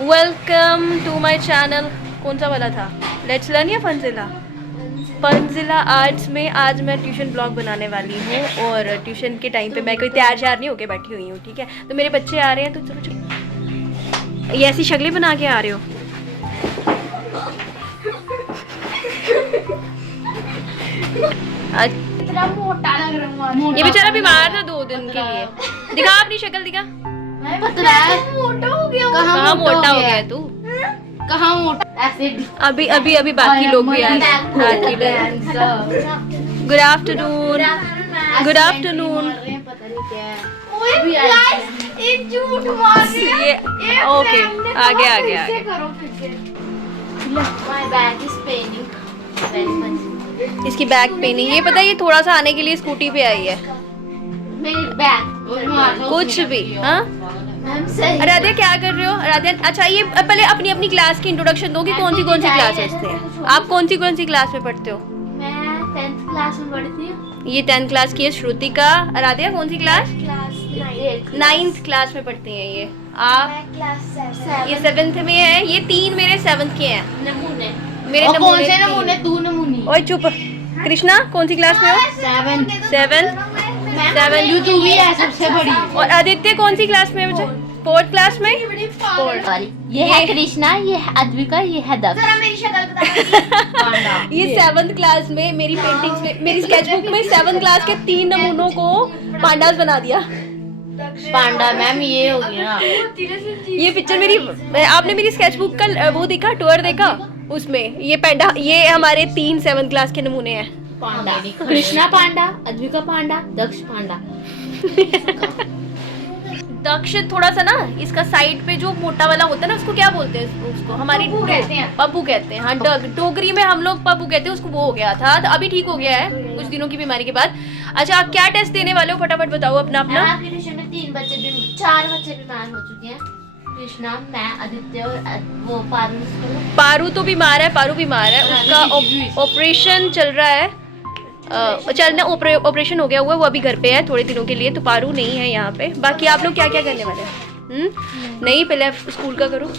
Welcome to my channel. कौन सा वाला था, लेट्स लर्न या फनजिला? फनजिला आर्ट्स में आज मैं ट्यूशन ब्लॉग बनाने वाली हूँ और ट्यूशन के टाइम पे मैं कोई तैयार शार नहीं होके बैठी हुई हूँ, ठीक है। तो मेरे बच्चे आ रहे हैं, तो चलो चलो। ये ऐसी शक्लें बना के आ रहे हो? इतना मोटा लग रहा है। ये बेचारा बीमार था 2 दिन के लिए। दिखा अपनी शक्ल दिखा। पतला है, मोटा हो गया। कहाँ मोटा हो गया तू? कहाँ मोटा? ऐसे अभी अभी अभी बाकी लोग भी आए। Good afternoon. Good afternoon. पता नहीं क्या है। एक झूठ मार रही ये ओके, आगे आगे आगे। My back is paining very much. इसकी बैक पेनिंग, ये पता है ये थोड़ा सा आने के लिए स्कूटी पे आई है। मेरी बैक कुछ भी। हाँ मैम सही। राधिया क्या कर रहे हो? राधिया अच्छा, ये पहले अपनी अपनी क्लास की इंट्रोडक्शन दो कि कौन सी क्लासेस थे। आप कौन सी क्लास में पढ़ते हो? मैं 10th क्लास में पढ़ती हूँ। ये 10th क्लास की है श्रुतिका। राधिया कौन सी क्लास? क्लास 9th क्लास में पढ़ती हैं ये। आप? क्लास ये 7th में है। ये 3 मेरे 7th के हैं। नमूने। मेरे और कौन से 3। नमूने? तू नमूनी। ओए चुप। कृष्णा कौन सी क्लास में हो? 7 यू तू भी है सबसे बड़ी। और आदित्य कौन सी क्लास में है बच्चे? 4th क्लास में। ये है कृष्णा, ये है अद्विका, ये है दक्ष। मेरी शक्ल बता। ये 7th क्लास में मेरी पेंटिंग्स में, मेरी स्केचबुक में 7th क्लास के 3 नमूनों को पांडास बना दिया। पांडा मैम ये हो गया ना। ये पिक्चर मेरी, आपने मेरी स्केचबुक का वो देखा, टूर देखा? उसमें ये पांडा, ये हमारे 3 7th क्लास के नमूने हैं। पांडा, कृष्णा पांडा, अद्विका पांडा, दक्ष पांडा। दक्ष थोड़ा सा ना, इसका साइड पे जो मोटा वाला होता है ना, उसको क्या बोलते हैं? उसको हमारी पप्पू कहते हैं। हाँ, टोकरी में हम लोग पप्पू कहते हैं उसको। वो हो गया था, तो अभी ठीक हो गया है कुछ दिनों की बीमारी के बाद। अच्छा, आप क्या टेस्ट देने वाले हो? फटाफट बताओ अपना अपना। आपके ट्यूशन में 4 बच्चे बीमार हो चुके हैं। कृष्णा, मैं, आदित्य और वो पारू तो बीमार है। पारू बीमार है, उसका ऑपरेशन चल रहा है। ऑपरेशन हो गया हुआ है, वो अभी घर पे है थोड़े दिनों के लिए, तो पारू नहीं है यहाँ पे। बाकी आप लोग क्या क्या करने वाले हैं? नहीं, पहले स्कूल का करो।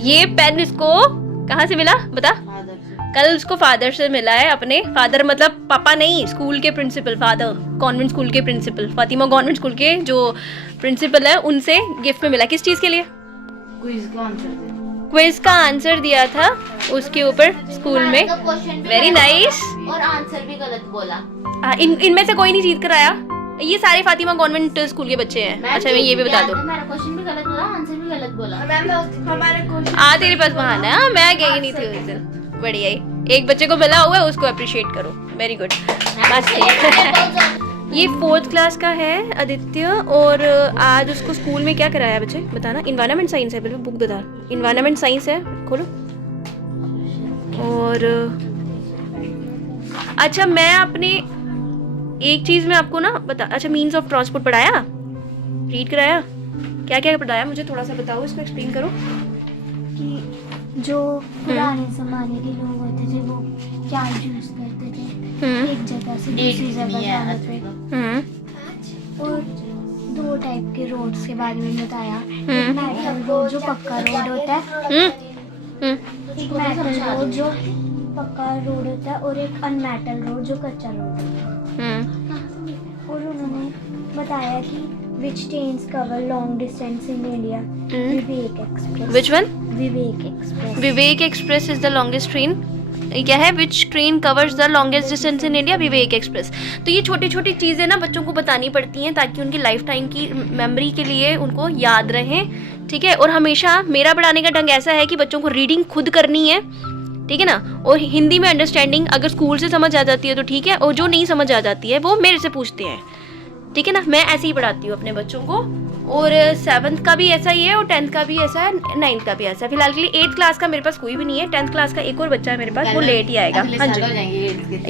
ये पेन इसको कहाँ से मिला बता? कल उसको फादर से मिला है। अपने फादर मतलब पापा नहीं, स्कूल के प्रिंसिपल, फादर कॉन्वेंट स्कूल के प्रिंसिपल, फातिमा कॉन्वेंट स्कूल के जो प्रिंसिपल है, उनसे गिफ्ट में मिला। किस चीज़ के लिए? क्विज का आंसर दिया था उसके ऊपर स्कूल में। Very nice. और आंसर भी गलत बोला। इनमें से कोई नहीं जीत कर आया। ये सारे फातिमा कॉन्वेंट स्कूल के बच्चे हैं। अच्छा, मैं ये भी बता दूं, मेरा क्वेश्चन भी गलत बोला, आंसर भी गलत बोला। हमारे क्वेश्चन तेरे पास बहाना है। मैं गई नहीं थी उस दिन। बढ़िया ही, एक बच्चे को मिला हुआ है, उसको अप्रिशिएट करो। Very good. ये 4th क्लास का है आदित्य, और आज उसको स्कूल में क्या कराया बच्चे बताना? इन्वायरमेंट साइंस है। पहले बुक बता। इन्वायरमेंट साइंस है, खोलो। और अच्छा, मैं अपने एक चीज़ में आपको ना बता। अच्छा, मीन्स ऑफ ट्रांसपोर्ट पढ़ाया, रीड कराया, क्या क्या पढ़ाया? मुझे थोड़ा सा बताओ, इसको एक्सप्लेन करो। कि जो पुराने जमाने के लोग होते थे वो क्या यूज करते थे एक जगह से दूसरी जगह जाने पे, और 2 टाइप के रोड्स के बारे में बताया। एक मेटल रोड जो पक्का रोड होता है, एक मेटल रोड जो पक्का रोड होता है, और एक अनमेटल रोड जो कच्चा रोड होता है। और उन्होंने बताया कि which trains cover long distance in India? Vivek express. Which one? Vivek express. Vivek express is the longest train. क्या है? विच train covers the longest distance in India? Vivek express. तो ये छोटी छोटी चीज़ें ना बच्चों को बतानी पड़ती हैं ताकि उनकी लाइफ टाइम की मेमोरी के लिए उनको याद रहें, ठीक है। और हमेशा मेरा पढ़ाने का ढंग ऐसा है कि बच्चों को रीडिंग खुद करनी है, ठीक है ना। और हिंदी में अंडरस्टैंडिंग अगर स्कूल से समझ आ जाती है तो ठीक है, और जो नहीं समझ आ जाती है वो मेरे से पूछते हैं, ठीक है ना। मैं ऐसे ही पढ़ाती हूँ अपने बच्चों को। और 7th का भी ऐसा ही है, और 10th का भी ऐसा है, 9th का भी ऐसा है। फिलहाल के लिए 8th क्लास का मेरे पास कोई भी नहीं है। 10th क्लास का एक और बच्चा है मेरे पास, वो लेट ही आएगा। हाँ जी,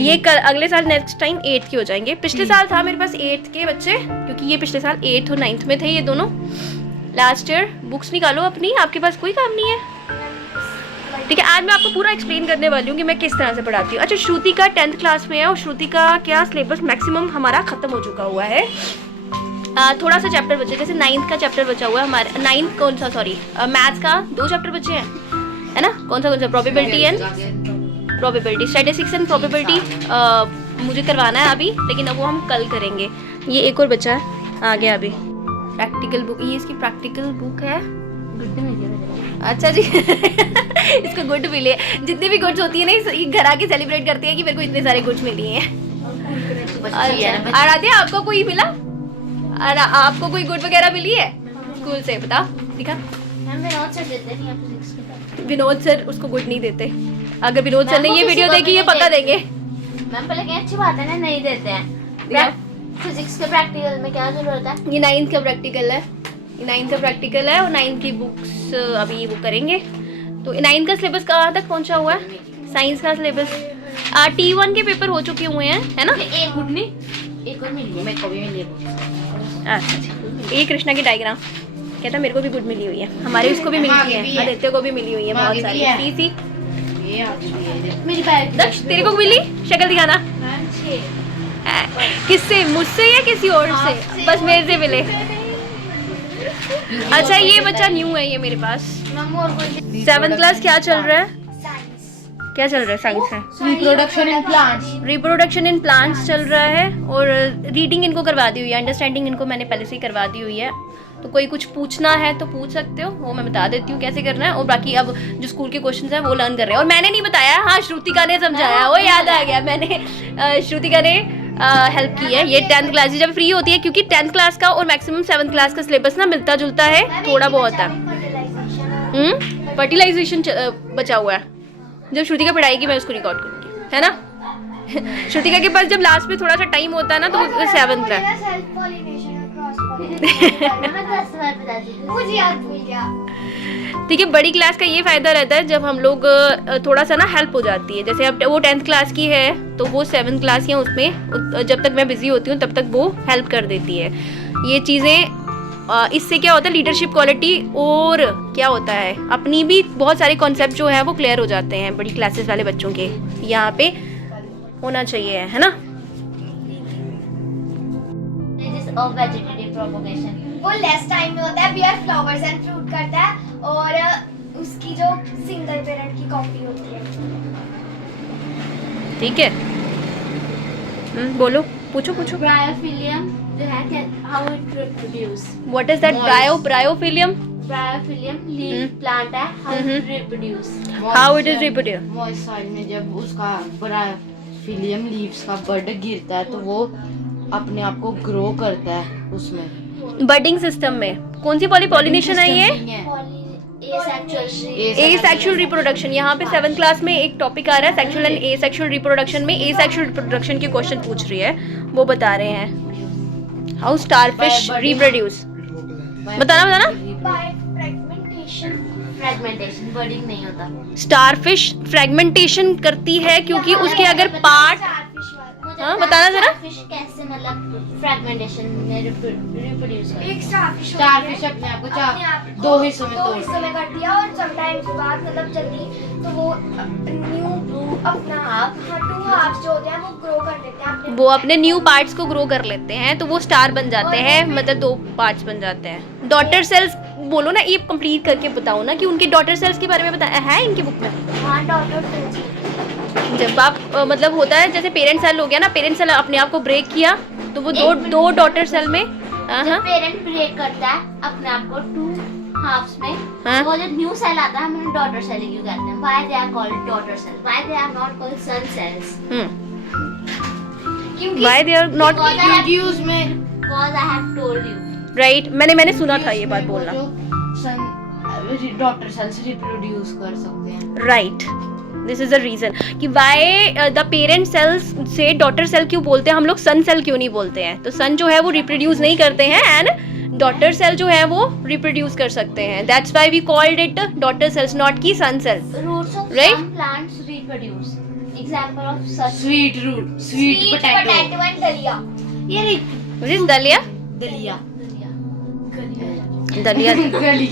ये अगले साल नेक्स्ट टाइम 8th के हो जाएंगे। पिछले साल था मेरे पास 8th के बच्चे, क्योंकि ये पिछले साल 8th और 9th में थे ये दोनों। लास्ट ईयर बुक्स निकालो अपनी, आपके पास कोई काम नहीं है, ठीक है। आज मैं आपको पूरा एक्सप्लेन करने वाली हूँ कि मैं किस तरह से पढ़ाती हूँ। अच्छा, श्रुतिका 10th क्लास में है, और श्रुतिका क्या सिलेबस मैक्सिमम हमारा खत्म हो चुका हुआ है। थोड़ा सा चैप्टर बचे, जैसे 9th का चैप्टर बचा हुआ है हमारे, 9th कौन सा, सॉरी मैथ्स का 2 चैप्टर बचे हैं, है ना? कौन सा probability and probability, statistics and probability मुझे करवाना है अभी, लेकिन अब वो हम कल करेंगे। ये एक और बचा है, आ गया अभी प्रैक्टिकल बुक, ये इसकी प्रैक्टिकल बुक है। अच्छा जी इसको गुड मिले, जितने भी गुड्स होती है ना ये घर आके सेलिब्रेट करती है कि मेरे को इतने सारे गुड्स मिली हैं। आराध्या आपको कोई मिला? आपको कोई गुड वगैरह मिली है स्कूल से? बता, दिखा। विनोद सर देते नहीं आपको फिजिक्स के बाद। विनोद सर उसको गुड नहीं देते। अगर विनोद सर ने ये वीडियो देखी ये पक्का देंगे। मैम पहले कहीं अच्छी बात है ना, नहीं देते हैं। फिजिक्स के प्रैक्टिकल में क्या जरूरत है? ये 9th का प्रैक्टिकल है, ये 9th का प्रैक्टिकल है और 9th की बुक्स अभी वो करेंगे। तो 9th का सिलेबस कहाँ तक पहुंचा हुआ है? साइंस का सिलेबस T1 के पेपर हो चुके हुए हैं, है ना? एक गुड नहीं, एक और मिली है, मेरे को भी मिली है। अच्छा, ये कृष्णा की डायग्राम कहता मेरे को भी गुड मिली हुई है, हमारे उसको भी मिली है, आदित्य को भी मिली हुई है बहुत सारी। सीसी मेरी बैग दक्ष तेरे को मिली? शक्ल दिखाना। किससे? मुझसे या किसी और से? बस मेरे से मिले। अच्छा ये बच्चा न्यू है ये मेरे पास। 7th क्लास क्या चल रहा है? क्या चल रहा है? साइंस है। Reproduction in plants, reproduction in plants चल रहा है और रीडिंग इनको करवा दी हुई है, अंडरस्टैंडिंग इनको मैंने पहले से ही करवा दी हुई है। तो कोई कुछ पूछना है तो पूछ सकते हो, वो मैं बता देती हूँ कैसे करना है। और बाकी अब जो स्कूल के क्वेश्चंस हैं वो लर्न कर रहे हैं। और मैंने नहीं बताया, हाँ श्रुतिका ने समझाया, वो याद आ गया, मैंने श्रुतिका ने हेल्प की है। ये 10th क्लास जब फ्री होती है, क्योंकि 10th क्लास का और मैक्सिमम 7th क्लास का सिलेबस ना मिलता जुलता है, थोड़ा बहुत है। फर्टिलाइजेशन बचा हुआ है, जब श्रुतिका पढ़ाएगी मैं उसको रिकॉर्ड करूँगी, है ना? श्रुतिका के पास जब लास्ट में थोड़ा सा टाइम होता है ना तो 7th है। मुझे याद भूल गया। ठीक है, बड़ी क्लास का ये फायदा रहता है जब हम लोग थोड़ा सा ना हेल्प हो जाती है। जैसे अब वो 10th क्लास की है तो वो 7th क्लास की है, उसमें जब तक मैं बिजी होती हूँ तब तक वो हेल्प कर देती है। ये चीज़ें इससे क्या होता है, लीडरशिप क्वालिटी और क्या होता है, अपनी भी बहुत सारे कॉन्सेप्ट जो है वो क्लियर हो जाते हैं बड़ी क्लासेस वाले बच्चों के। यहाँ पे होना चाहिए, है ना? ऑफ वेजिटेटिव प्रोपगेशन वो लेस टाइम में होता है, बियर फ्लावर्स एंड फ्रूट करता है और उसकी जो सिंगल पेरेंट की कॉपी होती है। ठीक है, बोलो, पूछो। ब्रायोफिलियम जो है, how it reproduce. What is that? Bryophyllum leaf plant है, how it reproduce. How it is reproduce? Moist soil में जब उसका ब्रायोफिलियम लीव्स का बड गिरता है तो वो अपने आप को ग्रो करता है उसमें। बडिंग सिस्टम में कौन सी पॉलिनेशन है ये? Asexual reproduction. यहाँ पे 7th क्लास में एक टॉपिक आ रहा है सेक्सुअल एंड एसेक्सुअल रिप्रोडक्शन में। एसेक्सुअल रिप्रोडक्शन के क्वेश्चन पूछ रही है, वो बता रहे हैं हाउ स्टारफिश रिप्रोड्यूस। बताना। फ्रेगमेंटेशन, बर्डिंग नहीं होता। स्टारफिश फ्रेगमेंटेशन करती है क्योंकि उसके अगर पार्ट, हाँ बताना जरा। फिश कैसे मतलब फ्रेगमेंटेशन में रिप्रोड्यूस करती है? एक स्टारफिश अपने आप को दो हिस्सों में कर दिया और समटाइम्स बाद मतलब जल्दी तो वो न्यू अपना आप टू हाफ्स जो होते हैं वो ग्रो कर लेते हैं अपने, वो अपने न्यू पार्ट्स को ग्रो कर लेते हैं तो वो स्टार बन जाते हैं, मतलब 2 पार्ट्स बन जाते हैं। डॉटर सेल्स बोलो ना, ये कंप्लीट करके बताओ ना कि उनके डॉटर सेल्स के बारे में बताया है इनकी बुक में। हाँ डॉटर सेल्स। जब आप मतलब होता है जैसे पेरेंट सेल हो गया ना, पेरेंट सेल अपने आप को ब्रेक किया तो वो दो डॉटर सेल में, जब पेरेंट ब्रेक करता है अपने आप को 2 हाफ्स में, हाँ? वो जो न्यू सेल आता है हम उन्हें डॉटर सेल क्यों कहते हैं? Why they are called daughter cells, why they are not called son cells? क्योंकि why they are not produce में, because I have told you. Right, मैंने सुना था ये बात बोलना। डॉटर सेल्स रिप्रोड्यूस कर सकते हैं। Right, this is the reason कि वाई द पेरेंट सेल्स से डॉटर सेल क्यों बोलते हैं हम लोग, सन सेल क्यों नहीं बोलते हैं? तो सन जो है वो रिप्रोड्यूस नहीं करते हैं एंड डॉटर सेल जो है वो रिप्रोड्यूस कर सकते हैं। That's why we called it daughter cells, not की son cells. Roots of Right? some plants reproduce. Example of such sweet root, sweet potato, and dahlia. ये What is दलिया? दलिया, दलिया गली,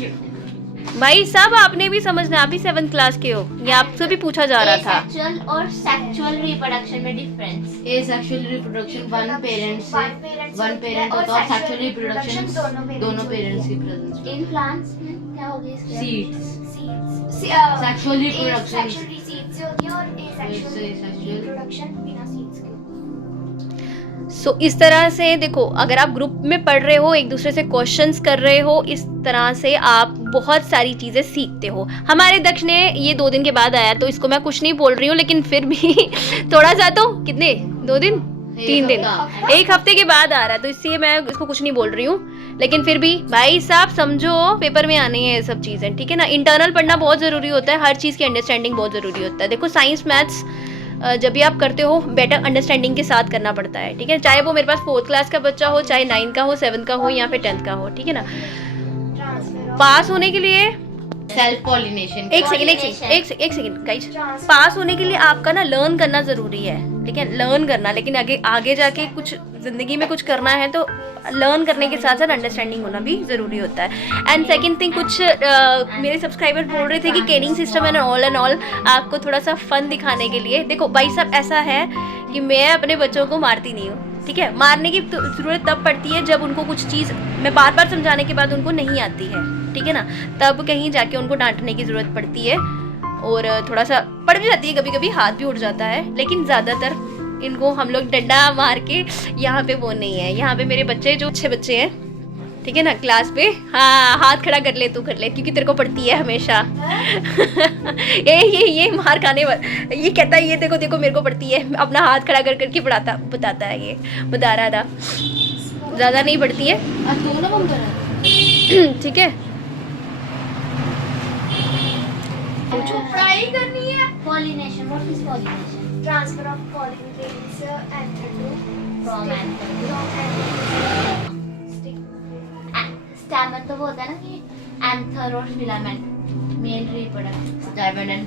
भाई साहब आपने भी समझना, आप भी 7th क्लास के हो, ये आपसे भी पूछा जा रहा था। एसेक्सुअल और सेक्सुअल रिप्रोडक्शन में difference. Asexual reproduction one parent होता है, सेक्सुअल रिप्रोडक्शन दोनों पेरेंट्स की प्रेजेंस में। इन प्लांट्स में क्या हो गया इसके? Seeds. Sexual sexual reproduction seeds से होती है और एसेक्सुअल Asexual रिप्रोडक्शन बिना सीड्स के। सो इस तरह से देखो, अगर आप ग्रुप में पढ़ रहे हो, एक दूसरे से क्वेश्चंस कर रहे हो, इस तरह से आप बहुत सारी चीज़ें सीखते हो। हमारे दक्ष ने ये 2 दिन के बाद आया, तो इसको मैं कुछ नहीं बोल रही हूँ, लेकिन फिर भी थोड़ा सा तो, कितने 2 दिन 3 दिन 1 हफ्ते के बाद आ रहा है, तो इसलिए मैं इसको कुछ नहीं बोल रही हूँ। लेकिन फिर भी भाई साहब समझो, पेपर में आनी है ये सब चीज़ें, ठीक है ना। इंटरनल पढ़ना बहुत ज़रूरी होता है, हर चीज़ की अंडरस्टैंडिंग बहुत ज़रूरी होता है। देखो साइंस मैथ्स जब भी आप करते हो, बेटर अंडरस्टैंडिंग के साथ करना पड़ता है, ठीक है। चाहे वो मेरे पास 4th क्लास का बच्चा हो, चाहे 9th का हो, 7th का हो, या फिर 10th का हो, ठीक है ना। पास होने के लिए सेल्फ पॉलिनेशन। एक सेकंड गाइस, पास होने के लिए आपका ना लर्न करना जरूरी है, ठीक है, लर्न करना। लेकिन आगे जाके कुछ जिंदगी में कुछ करना है तो लर्न करने के साथ साथ अंडरस्टैंडिंग होना भी जरूरी होता है। एंड सेकंड थिंग, कुछ मेरे सब्सक्राइबर बोल रहे थे कि केनिंग सिस्टम एंड ऑल आपको थोड़ा सा फन दिखाने के लिए। देखो भाई साहब, ऐसा है कि मैं अपने बच्चों को मारती नहीं हूँ, ठीक है। मारने की जरूरत तब पड़ती है जब उनको कुछ चीज़ मैं बार बार समझाने के बाद उनको नहीं आती है, ठीक है ना, तब कहीं जाके उनको डांटने की ज़रूरत पड़ती है। और थोड़ा सा पड़ भी जाती है, कभी कभी हाथ भी उठ जाता है, लेकिन ज़्यादातर इनको हम लोग डंडा मार के, यहाँ पे वो नहीं है। यहाँ पे मेरे बच्चे जो अच्छे बच्चे हैं, ठीक है ना, क्लास पे, हाँ हाथ खड़ा कर ले, तू कर ले, क्योंकि तेरे को पड़ती है हमेशा। ये मार खाने वाला, ये कहता है ये देखो देखो मेरे को पड़ती है, अपना हाथ खड़ा कर करके बताता है, ये बता रहा था। ज़्यादा नहीं पड़ती है, ठीक है। पढ़ाई करनी है। Pollination, what is pollination? Transfer of pollen grains anther to from stamen, तो वो होता है ना कि एंथर और filament, main reproduction. Stamen and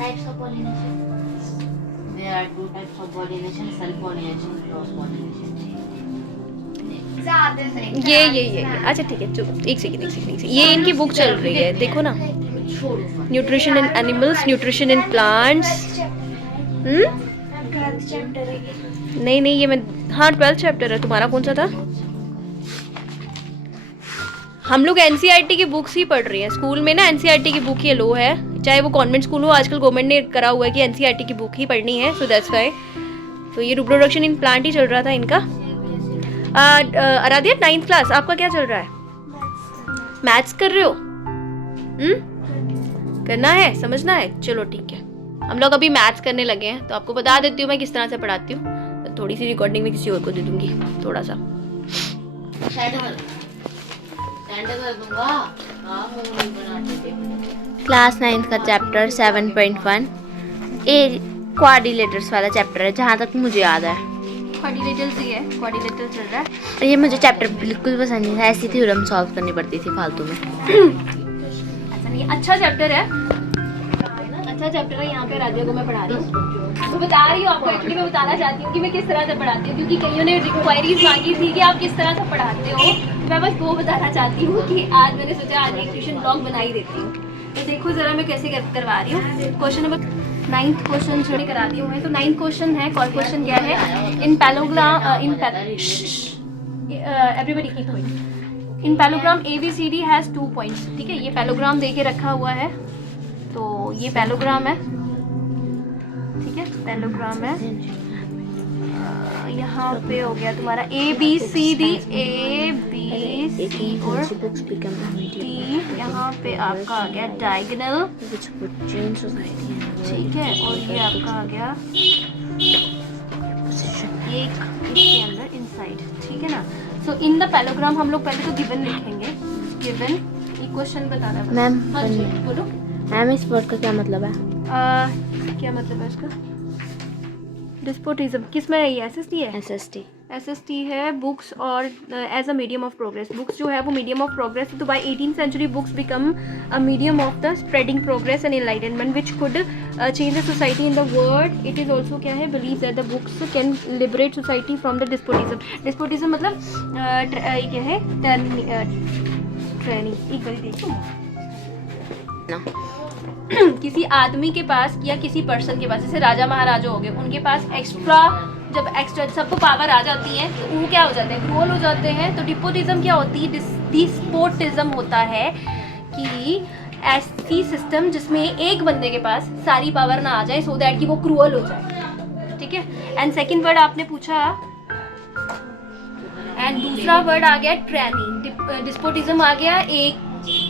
types of pollination. there are 2 types of pollination: self pollination, cross pollination. ज्यादा से ये अच्छा ठीक है, चलो एक सेकंड, ये इनकी बुक चल रही है, देखो ना, nutrition in animals, nutrition in plants. Chapter है। नहीं ये मैं, हाँ 12th चैप्टर है। तुम्हारा कौन सा था? हम लोग एनसीईआरटी की बुक्स ही पढ़ रही हैं। स्कूल में ना एनसीईआरटी की बुक ही लो है, चाहे वो कॉन्वेंट स्कूल हो। आजकल गवर्नमेंट ने करा हुआ है कि एनसीईआरटी की बुक ही पढ़नी है, सो दैट्स व्हाई। तो ये रिप्रोडक्शन इन प्लांट ही चल रहा था इनका। आराध्या 9th क्लास, आपका क्या चल रहा है? मैथ्स कर रहे हो? करना है, समझना है, चलो ठीक है। हम लोग अभी मैथ्स करने लगे हैं, तो आपको बता देती हूँ मैं किस तरह से पढ़ाती हूँ। तो थोड़ी सी रिकॉर्डिंग में किसी और को दे दूंगी, थोड़ा सा। क्लास 9th का चैप्टर 7.1 ए क्वाड्रिलेटर्स वाला चैप्टर है, जहाँ तक मुझे याद है। क्वाड्रिलेटर्स ही है, क्वाड्रिलेटर चल रहा है। और ये मुझे चैप्टर बिल्कुल पसंद नहीं था, ऐसी थ्योरम सॉल्व करनी पड़ती थी फालतू में। ऐसा नहीं, अच्छा चैप्टर है, अच्छा चैप्टर है। यहाँ पे राधिया को मैं पढ़ा रही हूँ, तो बता रही हूँ आपको। एक्चुअली मैं बताना चाहती हूँ कि मैं किस तरह से पढ़ाती हूँ, क्योंकि कईयों ने रिक्वायरीज मांगी थी कि आप किस तरह से पढ़ाते हो। मैं बस वो बताना चाहती हूँ कि आज मैंने सोचा आज एक ट्यूशन ब्लॉग बना ही देती हूँ। तो देखो जरा मैं कैसे करवा रही हूँ। क्वेश्चन नंबर 9th क्वेश्चन छोड़ करा दी हूँ मैं। तो 9th क्वेश्चन है, क्वेश्चन क्या है? In parallelogram everybody keep point. In parallelogram ABCD has 2 points, ठीक है। ये पैलोग्राम दे के रखा हुआ है, तो ये पैलोग्राम है, ठीक है, पैलोग्राम है। यहाँ पे हो गया तुम्हारा ABCD और D। यहाँ पे आपका आ गया डायगोनल, ठीक है, और ये आपका आ गया एक इसके अंदर इनसाइड, ठीक है ना। सो इन द पैलोग्राम हम लोग पहले तो गिवन लिखेंगे। गिवन ये क्वेश्चन बताना है मैम। हाँ जी बोलो मैम, इस वर्ड का क्या मतलब है? क्या मतलब है इसका? डिस्पोटिज्म किस में है? ये SST है। SST है बुक्स और as a medium of progress. Books जो है वो मीडियम ऑफ प्रोग्रेस, तो by 18th century books become a medium of the spreading progress and enlightenment which could change the society in the world. It is also क्या है, believe that the books can liberate society from the despotism. Despotism मतलब ये क्या है, training. एक बार देखो ना किसी आदमी के पास या किसी पर्सन के पास, जैसे राजा महाराजा हो गए, उनके पास जब एक्स्ट्रा सबको पावर आ जाती है तो वो क्या हो जाते हैं, क्रूअल हो जाते हैं। तो डिस्पोटिज्म क्या होती है, डिस्पोटिज्म होता है कि ऐसी सिस्टम जिसमें एक बंदे के पास सारी पावर ना आ जाए, सो दैट कि वो क्रूअल हो जाए, ठीक है। एंड सेकंड वर्ड आपने पूछा, एंड दूसरा वर्ड आ गया ट्रैनी। डिस्पोटिज्म आ गया, एक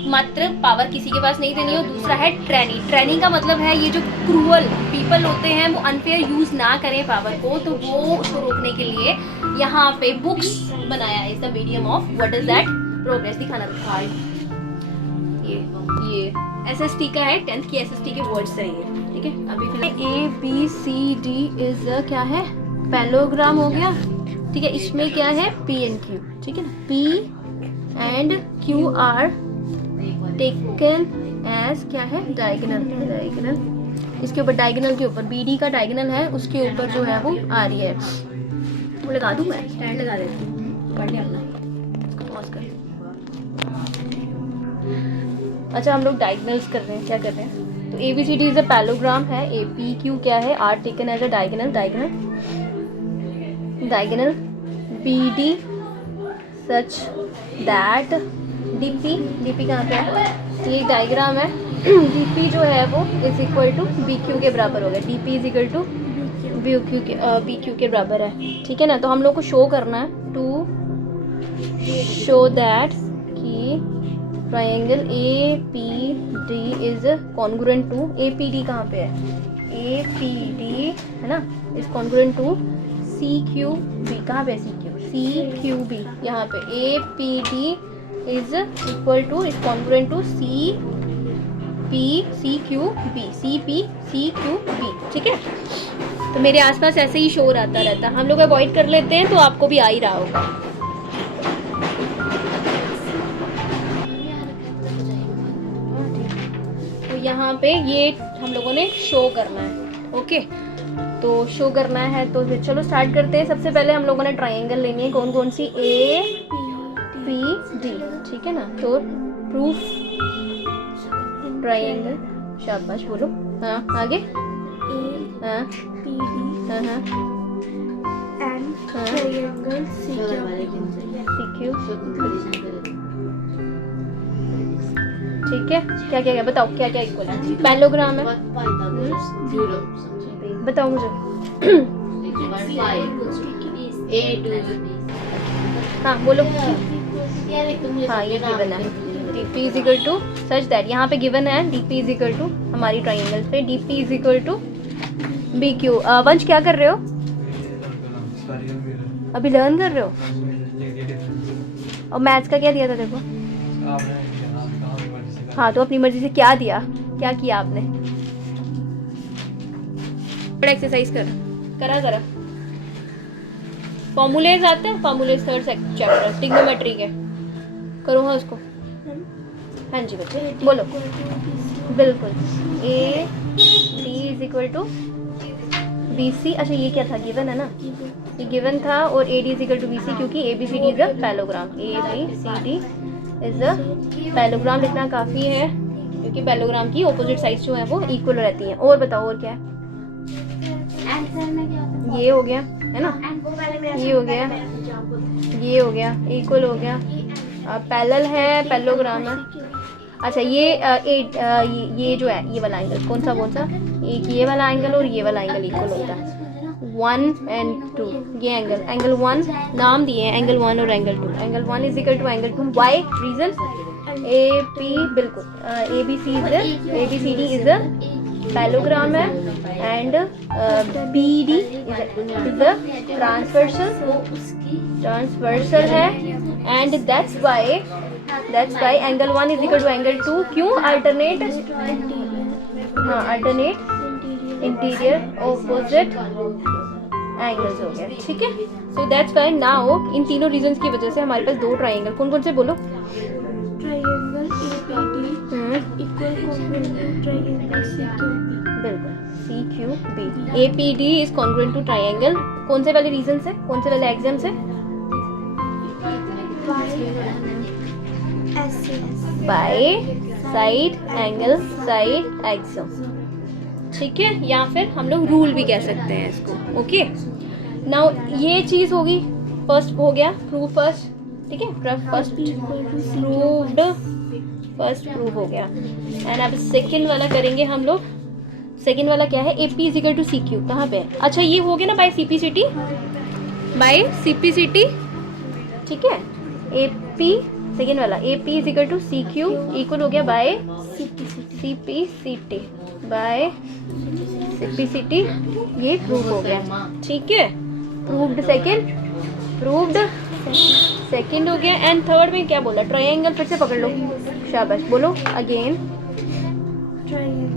मात्र पावर किसी के पास नहीं देनी हो, दूसरा है ट्रैनी। ट्रैनी का मतलब है ये जो क्रूअल पीपल होते हैं वो अनफेयर यूज ना करें पावर को, तो वो उसको रोकने के लिए यहाँ पे बुक्स बनाया is the medium of what is that progress. दिखाना था ये एसएसटी का है, 10th की एसएसटी के वर्ड्स हैं ये, ठीक है। अभी फिलहाल ABCD इज क्या है, पैलोग्राम हो गया, ठीक है। इसमें क्या है, P and Q, ठीक है ना। P and Q are taken as क्या है, डायगोनल। इसके ऊपर डायगोनल के ऊपर BD का डायगोनल है, उसके ऊपर जो है वो आ रही है। वो लगा दूँ मैं, स्टैंड लगा देती हूँ, पढ़ लिया अपना। अच्छा हम लोग डायगोनल्स कर रहे हैं, क्या कर रहे हैं। तो ABCD इज अ पैलोग्राम है, APQ क्या है, are taken as a diagonal. BD such that DP कहाँ पे है, ये एक डायग्राम है। DP जो है वो इज इक्वल टू BQ के बराबर हो गया, DP is equal to BQ के बराबर है, ठीक है ना। तो हम लोग को शो करना है, टू शो दैट कि triangle APD is congruent to, APD कहाँ पे है, APD है ना, इज कॉन्ग्रुएंट टू CQB, कहाँ पे है CQB यहाँ पे। APD is equal to, is congruent to CQB, ठीक है। तो मेरे आसपास ऐसे ही शोर आता रहता है, हम लोग अवॉइड कर लेते हैं, तो आपको भी आ ही रहा होगा। तो यहाँ पे ये हम लोगों ने शो करना है, ओके। तो शो करना है तो फिर चलो स्टार्ट करते हैं। सबसे पहले हम लोगों ने ट्रायंगल लेनी है, कौन कौन सी, APD, ठीक है ना। तो प्रूफ ट्रायंगल, शाबाश बोलो, हाँ आगे, हाँ APD हाँ हाँ and triangle CQ। ठीक है, क्या क्या क्या बताओ, क्या क्या इक्वल है, पैलोग्राम है, बताओ मुझे। हाँ बोलो, हाँ ये गिवन है, DP is equal to such that, यहाँ पे गिवन है DP इज इक्वल टू हमारी ट्राइंगल पे DP is equal to BQ। Vansh क्या कर रहे हो, अभी लर्न कर रहे हो, और मैथ्स का क्या दिया था देखो। हाँ तो अपनी मर्जी से क्या दिया, क्या किया आपने, बड़ा एक्सरसाइज करा फॉर्मूलेज आते हैं, फॉर्मूलेज थर्ड चैप्टर ट्रिग्नोमेट्री के, करो हाँ उसको। हाँ जी बच्चे बोलो, बिल्कुल। AD is equal to BC, अच्छा ये क्या था, गिवन है ना, ये गिवन था, और AD is equal to BC क्योंकि ABCD is a parallelogram, ABCD is a parallelogram लिखना काफ़ी है क्योंकि पैलोग्राम की ऑपोजिट साइड्स जो है वो इक्वल रहती हैं। और बताओ और क्या है, ये हो गया है ना, ये हो गया, ये हो गया, इक्वल हो गया, पैरेलल है, पैलोग्राम है। अच्छा ये जो है ये वाला एंगल कौन सा, एक ये वाला एंगल और ये वाला एंगल इक्वल होता है, 1 and 2, ये एंगल 1 नाम दिए हैं, एंगल 1 और angle 2, angle 1 is equal to angle 2, why reason, AP बिल्कुल, ABCD इज अ पैलोग्राम है, and BD is a transversal है, and that's why angle 1 is equal to angle 2, क्यों अल्टरनेट, हाँ अल्टरनेट इंटीरियर ऑपोजिट एंगल्स हो गया, ठीक है। So that's why now in तीनों रीजंस की वजह से हमारे पास दो ट्राइंगल, कौन कौन से बोलो, triangle APD equal triangle CQB, बिल्कुल CQB, APD is congruent to triangle, कौन से वाले रीजन से, कौन से वाले एग्जाम से, बाय साइड एंगल साइड एक्सो, ठीक है, या फिर हम लोग रूल भी कह सकते हैं इसको। ओके, नाउ ये चीज़ होगी, फर्स्ट हो गया प्रूफ फर्स्ट, ठीक है, फर्स्ट प्रूव्ड, फर्स्ट प्रूव हो गया। एंड अब सेकंड वाला करेंगे हम लोग। सेकंड वाला क्या है, A P is equal to C Q, कहाँ पे है? अच्छा ये हो गया ना बाय सीपीसीटी, बाय सीपीसीटी, ठीक है। ए पी सेकेंड वाला A P is equal to C Q equal हो गया बाय सीपीसीटी, बाय सीपीसीटी, ये प्रूव हो गया, ठीक है। प्रूव्ड सेकेंड, प्रूव्ड सेकेंड हो गया। एंड थर्ड में क्या बोला, ट्रायंगल, फिर से पकड़ लो, शाबाश, बोलो अगेन, ट्रायंगल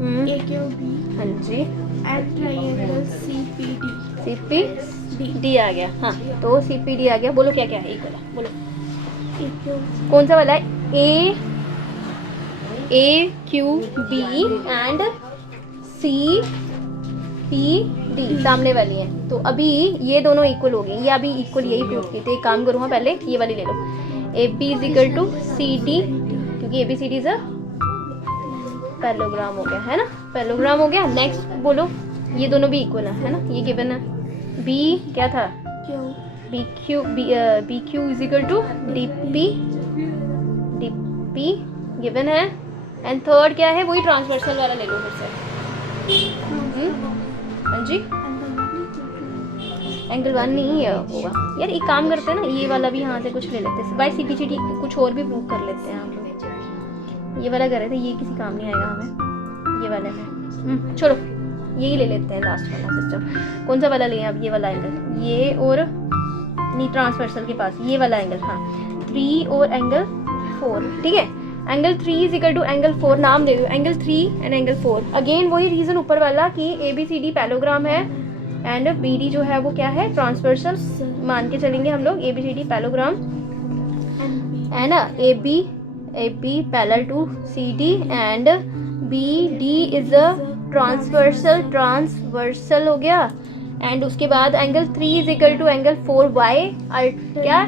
AQB हाँ जी, एंड ट्रायंगल CPD, CPD आ गया, हाँ, तो CPD आ गया। बोलो क्या क्या है, एक बोला, बोलो AQB कौन सा वाला है, AQB एंड CPD सामने वाली है। तो अभी ये दोनों इक्वल हो गए, ये अभी इक्वल यही प्रूव किए थे। एक काम करो, हाँ पहले ये वाली ले लो, AB is equal to CD, क्योंकि ABCD इज अ पैरेललोग्राम हो गया, है ना, पैरेललोग्राम हो गया। नेक्स्ट बोलो, ये दोनों भी इक्वल है ना, ये गिवन है। B क्या था, BQ is equal to DP given है। एंड थर्ड क्या है, वही ट्रांसवर्सल वाला ले लो फिर से, हाँ जी, एंगल 1 नहीं है होगा यार। एक काम करते हैं ना, ये वाला भी यहाँ से कुछ ले लेते हैं, बाय सीपीसीटी कुछ और भी प्रूव कर लेते हैं हम लोग। ये वाला कर रहे थे, ये किसी काम नहीं आएगा हमें, ये वाले में छोड़ो, यही ले लेते हैं लास्ट वाला सिस्टम। कौन सा वाला लें अब, ये वाला एंगल, ये और नहीं ट्रांसवर्सल के पास ये वाला एंगल, हाँ 3 और एंगल 4, ठीक है। Angle 3 is equal to angle 4, नाम दे दो एंगल 3 एंड एंगल 4। अगेन वही रीजन ऊपर वाला कि ABCD पैरेललोग्राम है एंड BD जो है वो क्या है, ट्रांसवर्सल मान के चलेंगे हम लोग। ABCD पैरेललोग्राम है ना, AB parallel to CD and BD is a transversal हो गया। एंड उसके बाद angle 3 is equal to angle 4 by क्या,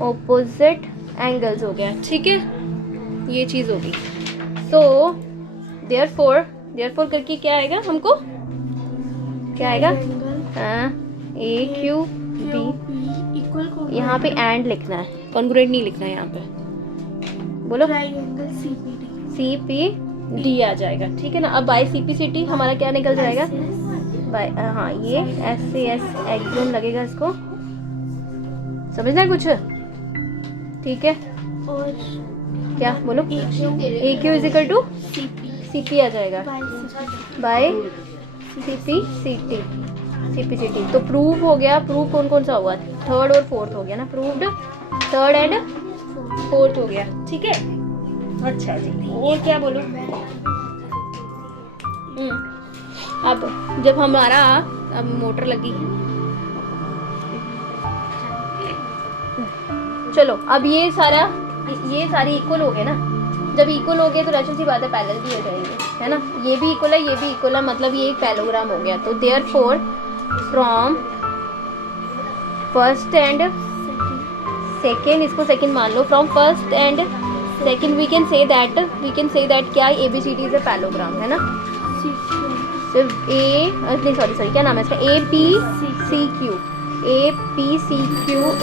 ऑपोजिट एंगल्स हो गया, ठीक है, ये चीज़ होगी। सो देयरफॉर करके क्या आएगा हमको, क्या आएगा, हाँ AQB, यहाँ पे एंड लिखना है, कॉन्ग्रुएंट नहीं लिखना है यहाँ पे, बोलो ट्रायंगल CPD आ जाएगा, ठीक है ना। अब बाय CPCT हमारा क्या निकल जाएगा, बाय हाँ ये SAS एक्सोन लगेगा, इसको समझना है कुछ, ठीक है। और क्या बोलो, AQ is equal to CP आ जाएगा बाय CPCT। तो प्रूव हो गया, प्रूव कौन कौन सा हुआ, थर्ड और फोर्थ हो गया ना, प्रूव्ड थर्ड एंड फोर्थ हो गया, ठीक है। अच्छा जी, और क्या बोलो, अब जब हमारा अब मोटर लगी, चलो अब ये सारे इक्वल हो गए ना। जब इक्वल हो गए तो रचन सी बात है, पैरेलल भी हो जाएंगे, है ना। ये भी इक्वल है, ये भी इक्वल है, मतलब ये एक पैरेललोग्राम हो गया। तो therefore from first and second, इसको सेकेंड मान लो, from first and second we can say that क्या ABCD इज अ पैरेललोग्राम, है ना। सिर्फ सॉरी क्या नाम है इसका, APCQ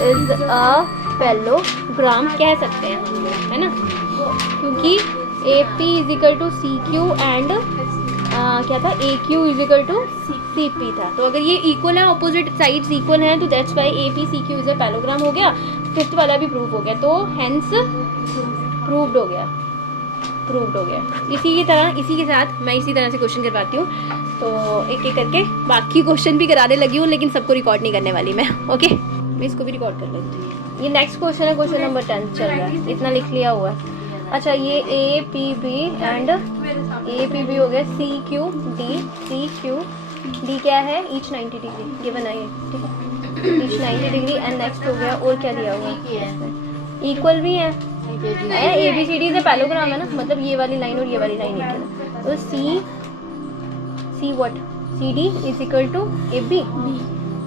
इज अ पैरेललोग्राम कह सकते हैं हम लोग, है ना, क्योंकि AP is equal to CQ and क्या था, AQ is equal to CP था। तो अगर ये इक्वल है, ऑपोजिट साइड्स इक्वल हैं, तो that's why APCQ is a parallelogram हो गया। फिफ्थ वाला भी प्रूव हो गया, तो हेंस प्रूव्ड हो गया। इसी के साथ मैं इसी तरह से क्वेश्चन करवाती हूँ, तो एक एक करके बाकी क्वेश्चन भी कराने लगी हूँ, लेकिन सबको रिकॉर्ड नहीं करने वाली मैं, ओके। मैं इसको भी रिकॉर्ड कर लेती हूँ। ये नेक्स्ट क्वेश्चन है, क्वेश्चन नंबर 10 चल रहा है, इतना लिख लिया हुआ है। अच्छा ये APB एंड APB हो गया, CQD क्या है, ईच 90 डिग्री गिवन है ये, ठीक है, ईच 90 डिग्री। एंड नेक्स्ट हो गया, और क्या दिया हुआ है, इक्वल भी है, ABCD से पैरेललोग्राम है ना, मतलब ये वाली लाइन और ये वाली लाइन इक्वल है। तो CD is equal to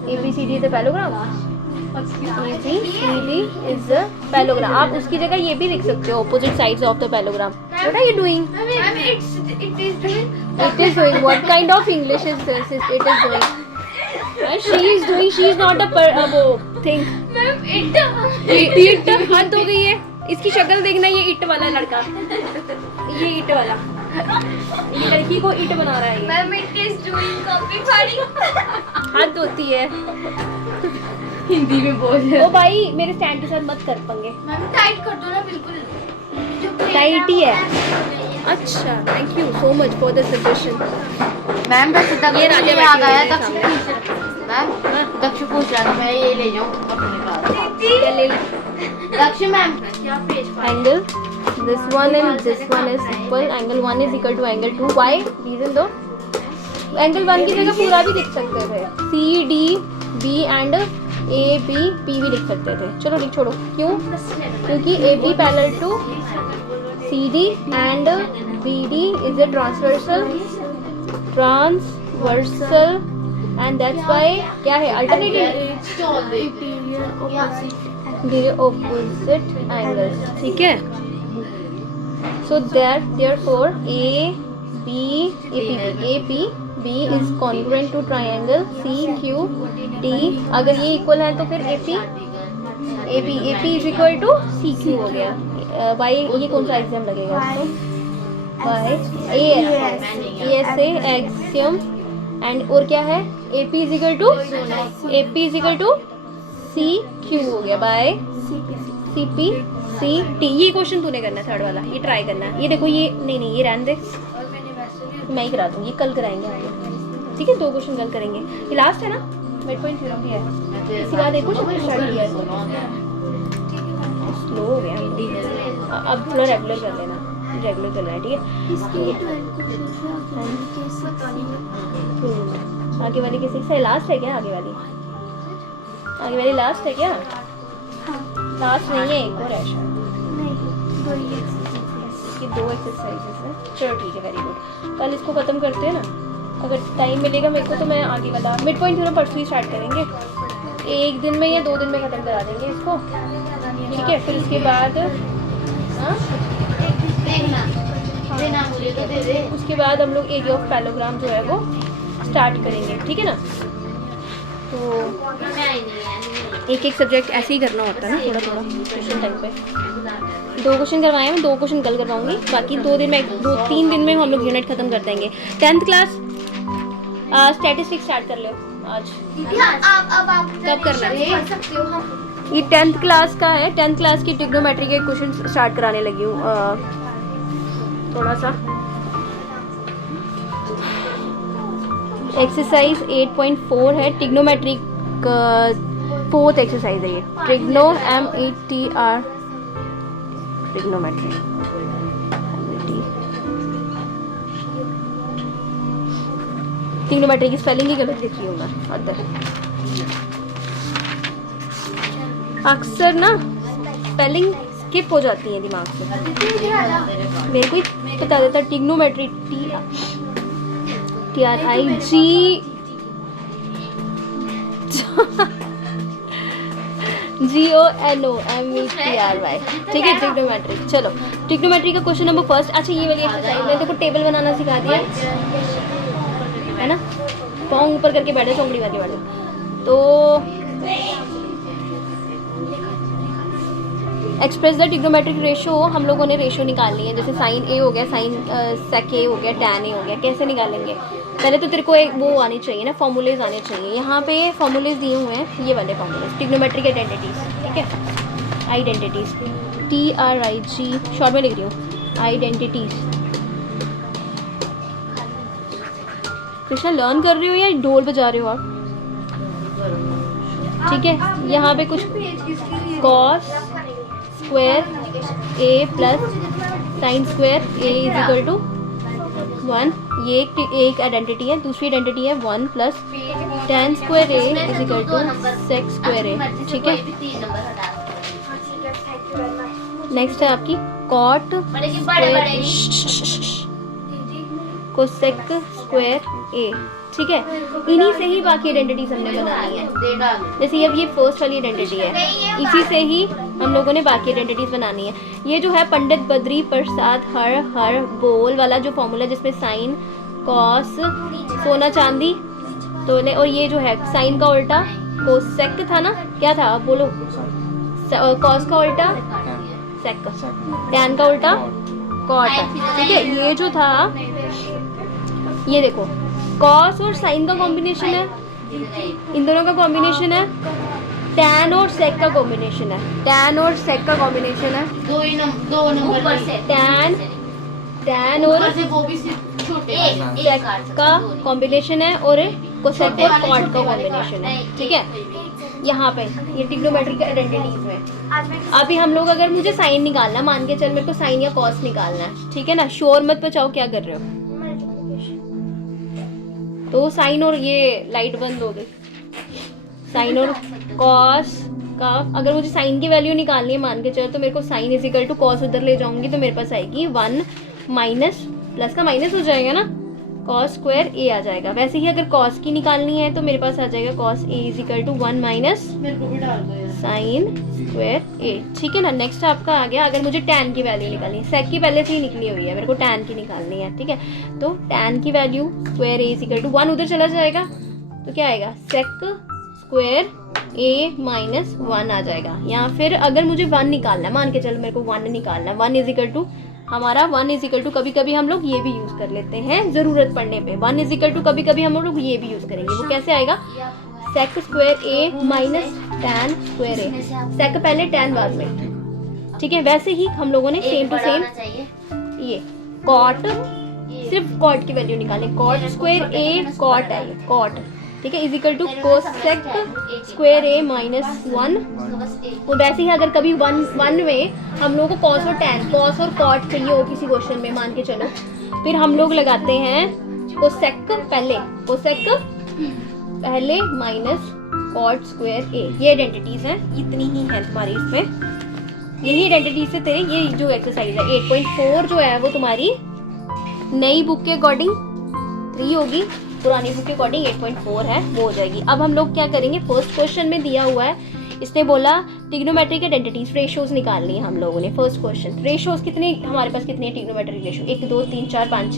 ABCD is a parallelogram. CD is the parallelogram. आप उसकी जगह ये भी लिख सकते हो, opposite sides of the parallelogram. What are you doing? Ma'am, it is doing. It is doing. What kind of English is this? It is doing. She is doing. She is not a वो thing. Ma'am, it हद हो गई है. इसकी शक्ल देखना, ये it वाला लड़का, ये इट वाला, ये लड़की को इट बना रहा है ये. Ma'am, it is doing copy फाड़ी. हद होती है. हिंदी में बोल रहे ओ भाई मेरे स्टैंड के साथ मत कर पंगे. Ma'am, टाइट कर दो ना बिल्कुल. जो टाइट ही है. अच्छा, thank you so much for the suggestion. Ma'am वैसे तक ये राजा ये याद बैठी आया हुई है तक मैम दक्ष पूछ रहा था मैं ये ले जाऊं अपने पास. दक्ष ma'am Angle, this one and this one is equal. Angle 1 is equal to angle 2. Why? Reason दो. Angle 1 की जगह पूरा भी लिख सकते थे. C, D, B and A, B, P भी लिख सकते थे. चलो लिख छोड़ो. क्यों? क्योंकि AB parallel to CD and BD is a transversal and that's why क्या है? Alternative. The opposite angles. ठीक है. So therefore AP B is congruent to triangle CQD. अगर ये इक्वल है तो फिर AP is equal to CQ हो गया. by ये कौन सा एग्जाम लगेगा इसको? by ASA axiom and और क्या है? AP is equal to CQ हो गया by CP CT. ये क्वेश्चन तूने करना है थर्ड वाला, ये ट्राई करना है. ये देखो ये नहीं ये रहने दे, मैं ही करा दूँगी. कल कराएंगे हम लोग, ठीक है? 2 क्वेश्चन कल करेंगे. ये लास्ट है ना, मिड पॉइंट थ्योरम भी है. इसके बाद देखो चैप्टर स्टार्ट किया है. स्लो हो गया हम लोग. अब थोड़ा रेगुलर कर लेना, रेगुलर करना है, ठीक है? आगे वाली किसी से लास्ट है क्या? आगे वाली लास्ट है क्या? लास्ट नहीं है, एक और है शायद. ये 2 एक्सरसाइजेस है. चलो ठीक है, वेरी गुड. कल इसको ख़त्म करते हैं ना, अगर टाइम मिलेगा मेरे को तो मैं आगे वाला मिड पॉइंट थ्योरम परसों ही स्टार्ट करेंगे. 1 दिन में या 2 दिन में ख़त्म करा देंगे इसको, ठीक है? फिर उसके बाद उसके बाद हम लोग एरिया ऑफ पैरालेलोग्राम जो है वो स्टार्ट करेंगे, ठीक है ना? तो एक सब्जेक्ट ऐसे ही करना होता है ना, थोड़ा क्वेश्चन टाइम पे. 2 क्वेश्चन करवाए हैं, मैं 2 क्वेश्चन कल करवाऊंगी. बाकी 2-3 दिन में हम लोग यूनिट खत्म कर देंगे. 10th क्लास स्टैटिस्टिक्स स्टार्ट कर लो आज. कब करना है? ये 10th क्लास का है. 10th क्लास की ट्रिग्नोमेट्री के क्वेश्चन स्टार्ट कराने लगी हूँ. थोड़ा सा एक्सरसाइज 8.4 है. ट्रिग्नोमेट्री का 4th एक्सरसाइज है ये. Trigno METR trigonometry. ट्रिग्नोमेट्री की स्पेलिंग ही गलत लिखी हूँ मैं. अक्सर ना स्पेलिंग स्किप हो जाती है दिमाग से. मेरे को ही बता देता. ट्रिग्नोमेट्री TRIG GONOMETRY, ठीक है? ट्रिग्नोमेट्री. चलो ट्रिग्नोमेट्री का क्वेश्चन नंबर फर्स्ट. अच्छा ये वाली एक्सरसाइज मैंने देखो टेबल बनाना सिखा दिया है ना. पाँव ऊपर करके बैठे, चौंगड़ी करके बैठे. तो एक्सप्रेस द ट्रिग्नोमेट्रिक रेशो, हम लोगों ने रेशो निकालनी है. जैसे साइन ए हो गया, साइन सेक ए हो गया, टैन ए हो गया. कैसे निकालेंगे? पहले तो तेरे को एक वो आनी चाहिए ना, फॉर्मूलेज आने चाहिए. यहाँ पे फॉर्मूलेज दिए हुए हैं, ये वाले फॉर्मूलेज. ट्रिग्नोमेट्रिक आइडेंटिटीज, ठीक है? आइडेंटिटीज TRIG शॉर्ट में लिख रही हूँ. आइडेंटिटीज. कृष्णा लर्न कर रही हो या ढोल बजा रहे हो आप? ठीक है. यहाँ पे कुछ cos square A plus sine square A is equal to 1. ये एक आइडेंटिटी है. दूसरी आइडेंटिटी है 1 plus tan square A is equal to sec square A, ठीक है? नेक्स्ट है आपकी कॉट कोसेक स्क्वायर A, ठीक है, इन्हीं से ही बाकी आइडेंटिटीज हमने बनानी है। जैसे अब ये फर्स्ट वाली आइडेंटिटी है, इसी से ही हम लोगों ने बाकी आइडेंटिटीज बनानी है। ये जो है पंडित बद्री प्रसाद हर बोल वाला जो फॉर्मूला जिसमें साइन कॉस सोना चांदी तोले, और ये जो है साइन का उल्टा कोसेक था ना, क्या था आप बोलो, कॉस का उल्टा सेक, टैन का उल्टा कॉट, ठीक है। ये जो था, ये देखो कॉस और साइन का कॉम्बिनेशन है, इन दोनों का कॉम्बिनेशन है, टैन और सेक का कॉम्बिनेशन है, टैन और सेक का कॉम्बिनेशन है, दो नंबर से टैन और वो भी सिर्फ छोटे सेक का कॉम्बिनेशन है, और कोसेक और कॉट का कॉम्बिनेशन है, ठीक है। यहाँ पे ये ट्रिग्नोमेट्रिक आइडेंटिटीज में अभी हम लोग, अगर मुझे साइन निकालना, मान के चल मेरे को साइन या कॉस निकालना है, ठीक है ना, शोर मत बचाओ क्या कर रहे हो। तो साइन और ये लाइट बंद हो गई, साइन और कॉस का अगर मुझे साइन की वैल्यू निकालनी है मान के चल, तो मेरे को sine is equal to cos उधर ले जाऊंगी तो मेरे पास आएगी 1 माइनस, प्लस का माइनस हो जाएगा ना, कॉस स्क्वायर ए आ जाएगा। वैसे ही अगर कॉस की निकालनी है तो मेरे पास आ जाएगा cos A is equal to 1 minus sine square A, ठीक है ना। नेक्स्ट आपका आ गया, अगर मुझे टैन की वैल्यू निकालनी है, सेक की पहले से ही निकली हुई है, मेरे को टैन की निकालनी है, ठीक है। तो टैन की value square A is equal to 1 उधर चला जाएगा तो क्या आएगा, सेक स्क्वायर ए माइनस 1 आ जाएगा। या फिर अगर मुझे 1 निकालना है, मान के चलो मेरे को 1 निकालना है, 1 इज इक्वल टू हमारा 1 इज इक्वल टू, कभी कभी हम लोग ये भी यूज कर लेते हैं जरूरत पड़ने पे, 1 इज इक्वल टू कभी कभी हम लोग ये भी यूज करेंगे। वो कैसे आएगा, सेक square A minus tan square ए, सेक पहले टैन बाद में, ठीक है। वैसे ही हम लोगों ने सेम टू सेम ये कॉट, सिर्फ कॉट की वैल्यू निकाले, कॉट स्क्वायर ए कॉट है ये कॉट, ठीक है, is equal to cosec square A minus 1। और वैसे ही अगर कभी 1 में हम लोगों को कॉस और टैन, कॉस और कॉट चाहिए हो किसी क्वेश्चन में मान के चलो, फिर हम लोग लगाते हैं कोसेक पहले माइनस कॉट स्क्वायर ए। ये आइडेंटिटीज हैं, इतनी ही है तुम्हारी इसमें, यही आइडेंटिटीज से तेरे ये जो एक्सरसाइज है 8.4 जो है वो तुम्हारी नई बुक के अकॉर्डिंग 3 होगी, पुरानी बुक के अकॉर्डिंग 8.4 है, वो हो जाएगी। अब हम लोग क्या करेंगे, फर्स्ट क्वेश्चन में दिया हुआ है, इसने बोला ट्रिग्नोमेट्रिक आइडेंटिटीज रेशियोज निकालनी है हम लोगों ने। फर्स्ट क्वेश्चन, रेशियोज कितने हमारे पास, कितने ट्रिग्नोमेट्रिक रेशियो, 1 2 3 4 5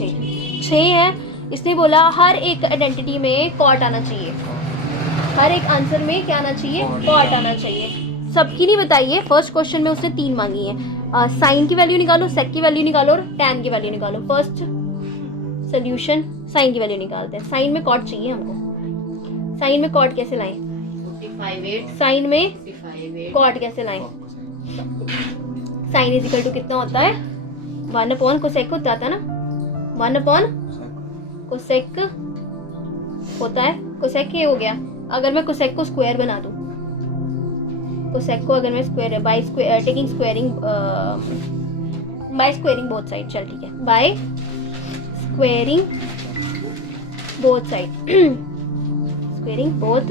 6 है। इसने बोला हर एक आइडेंटिटी में कॉट आना चाहिए, हर एक आंसर में क्या आना चाहिए, कॉट आना चाहिए। सबकी नहीं बताइए, फर्स्ट क्वेश्चन में उसने 3 मांगी है, साइन की वैल्यू निकालो, सेक की वैल्यू निकालो और टैन की वैल्यू निकालो। फर्स्ट सोल्यूशन साइन की वैल्यू निकालते हैं, साइन में कॉट चाहिए हमको, साइन में कॉट कैसे लाएं, 45 साइन में 45 कॉट कैसे लाएं, साइन इज इक्वल टू कितना होता है, 1 अपॉन कोसेक होता है ना, 1 अपॉन कोसेक होता है, कोसेक ये हो गया। अगर मैं कोसेक को स्क्वायर बना दूं, कोसेक को अगर मैं स्क्वायर है by square taking squaring by squaring both side, चल ठीक है, by squaring both side squaring both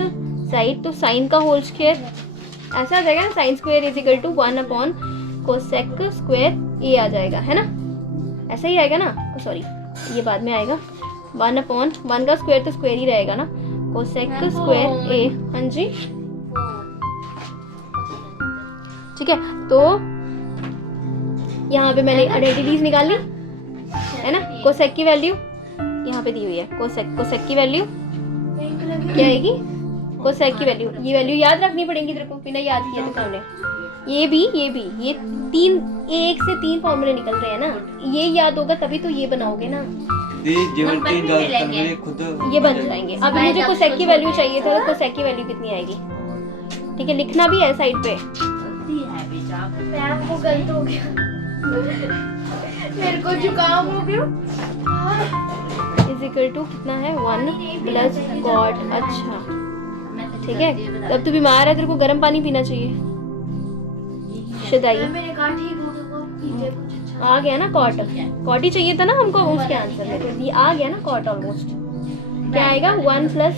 side, तो साइन का होल स्क्वायर ऐसा आ जाएगा ना, sine square is equal to 1 upon cosec square A आ जाएगा, है ना, ऐसा ही आएगा ना, सॉरी ये बाद में आएगा, 1 अपॉन 1 का स्क्वायर तो स्क्वायर ही रहेगा ना, कोसेक स्क्वायर ए, हाँ जी ठीक है। तो यहाँ पे मैंने आइडेंटिटीज निकाली है ना, कोसेक की वैल्यू यहाँ पे दी हुई है, कोसेक की वैल्यू क्या आएगी, कोसेक की वैल्यू, ये वैल्यू याद रखनी पड़ेगी तेरे को, बिना याद किए तो कौन है, ये भी ये 3 1 से 3 फॉर्मूले निकल रहे हैं ना, ये याद होगा तभी तो ये बनाओगे ना, ये बन जाएंगे। अब मुझे कोसेक की वैल्यू चाहिए था, तो कोसेक की वैल्यू कितनी आएगी, ठीक है, लिखना भी है साइड पे, वो गलत हो गया, मेरे को जुकाम हो गया, इज इक्वल टू कितना है 1 प्लस कॉट, अच्छा ठीक है। अब तू बीमार है, तेरे को गर्म पानी पीना चाहिए, शदाई मैंने कहा ठीक हो गया, कुछ अच्छा आ गया ना, कॉट ही चाहिए था ना हमको उसके आंसर में, तो ये आ गया ना कॉट ऑलमोस्ट, क्या आएगा 1 प्लस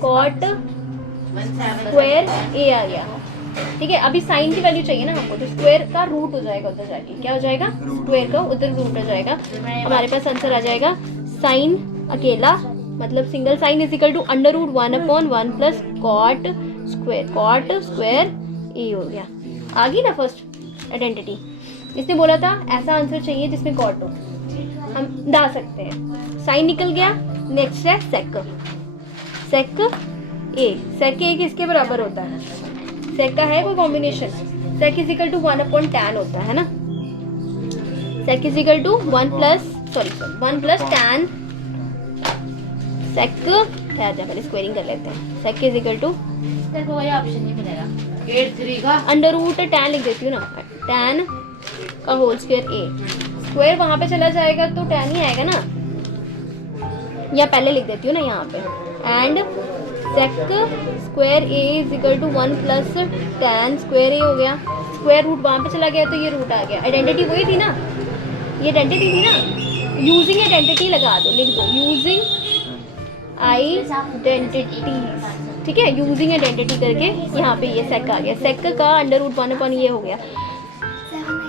कॉट स्क्वायर ए आ गया, ठीक है। अभी साइन की वैल्यू चाहिए ना हमको, तो स्क्वायर का रूट हो जाएगा उधर जाके, क्या हो जाएगा, स्क्वायर का उधर रूट हो जाएगा, हमारे पास आंसर आ जाएगा साइन अकेला मतलब single sine is equal to under root 1/1 plus cot square A हो गया। आ गई ना फर्स्ट आइडेंटिटी। इसने बोला था ऐसा आंसर चाहिए जिसमें कॉट हो, हम ला सकते हैं। साइन निकल गया। नेक्स्ट है सेक ए किसके बराबर होता है? सेक का है कोई combination? Sec is equal to 1/tan होता है ना। Sec is equal to 1 plus tan sec क्या आता है, पहले स्क्वायरिंग कर लेते हैं। सेक इज इक्वल टू देखो कोई ऑप्शन नहीं मिलेगा। 8/3 का अंडर रूट tan लिख देती हूँ ना, tan का होल स्क्वायर ए। स्क्वायर वहां पे चला जाएगा तो tan ही आएगा ना, या पहले लिख देती हूँ ना यहाँ पे। And sec square A is equal to 1 plus tan square A हो गया। स्क्वायर रूट वहां पे चला गया तो ये रूट आ गया। आइडेंटिटी वही थी ना, ये आइडेंटिटी थी ना। यूजिंग आइडेंटिटी लगा दो, लिख दो यूजिंग आइडेंटिटीज, ठीक है। यूजिंग आइडेंटिटी करके यहाँ पे ये सेक आ गया। सेक का अंडर रूट 1/, ये हो गया।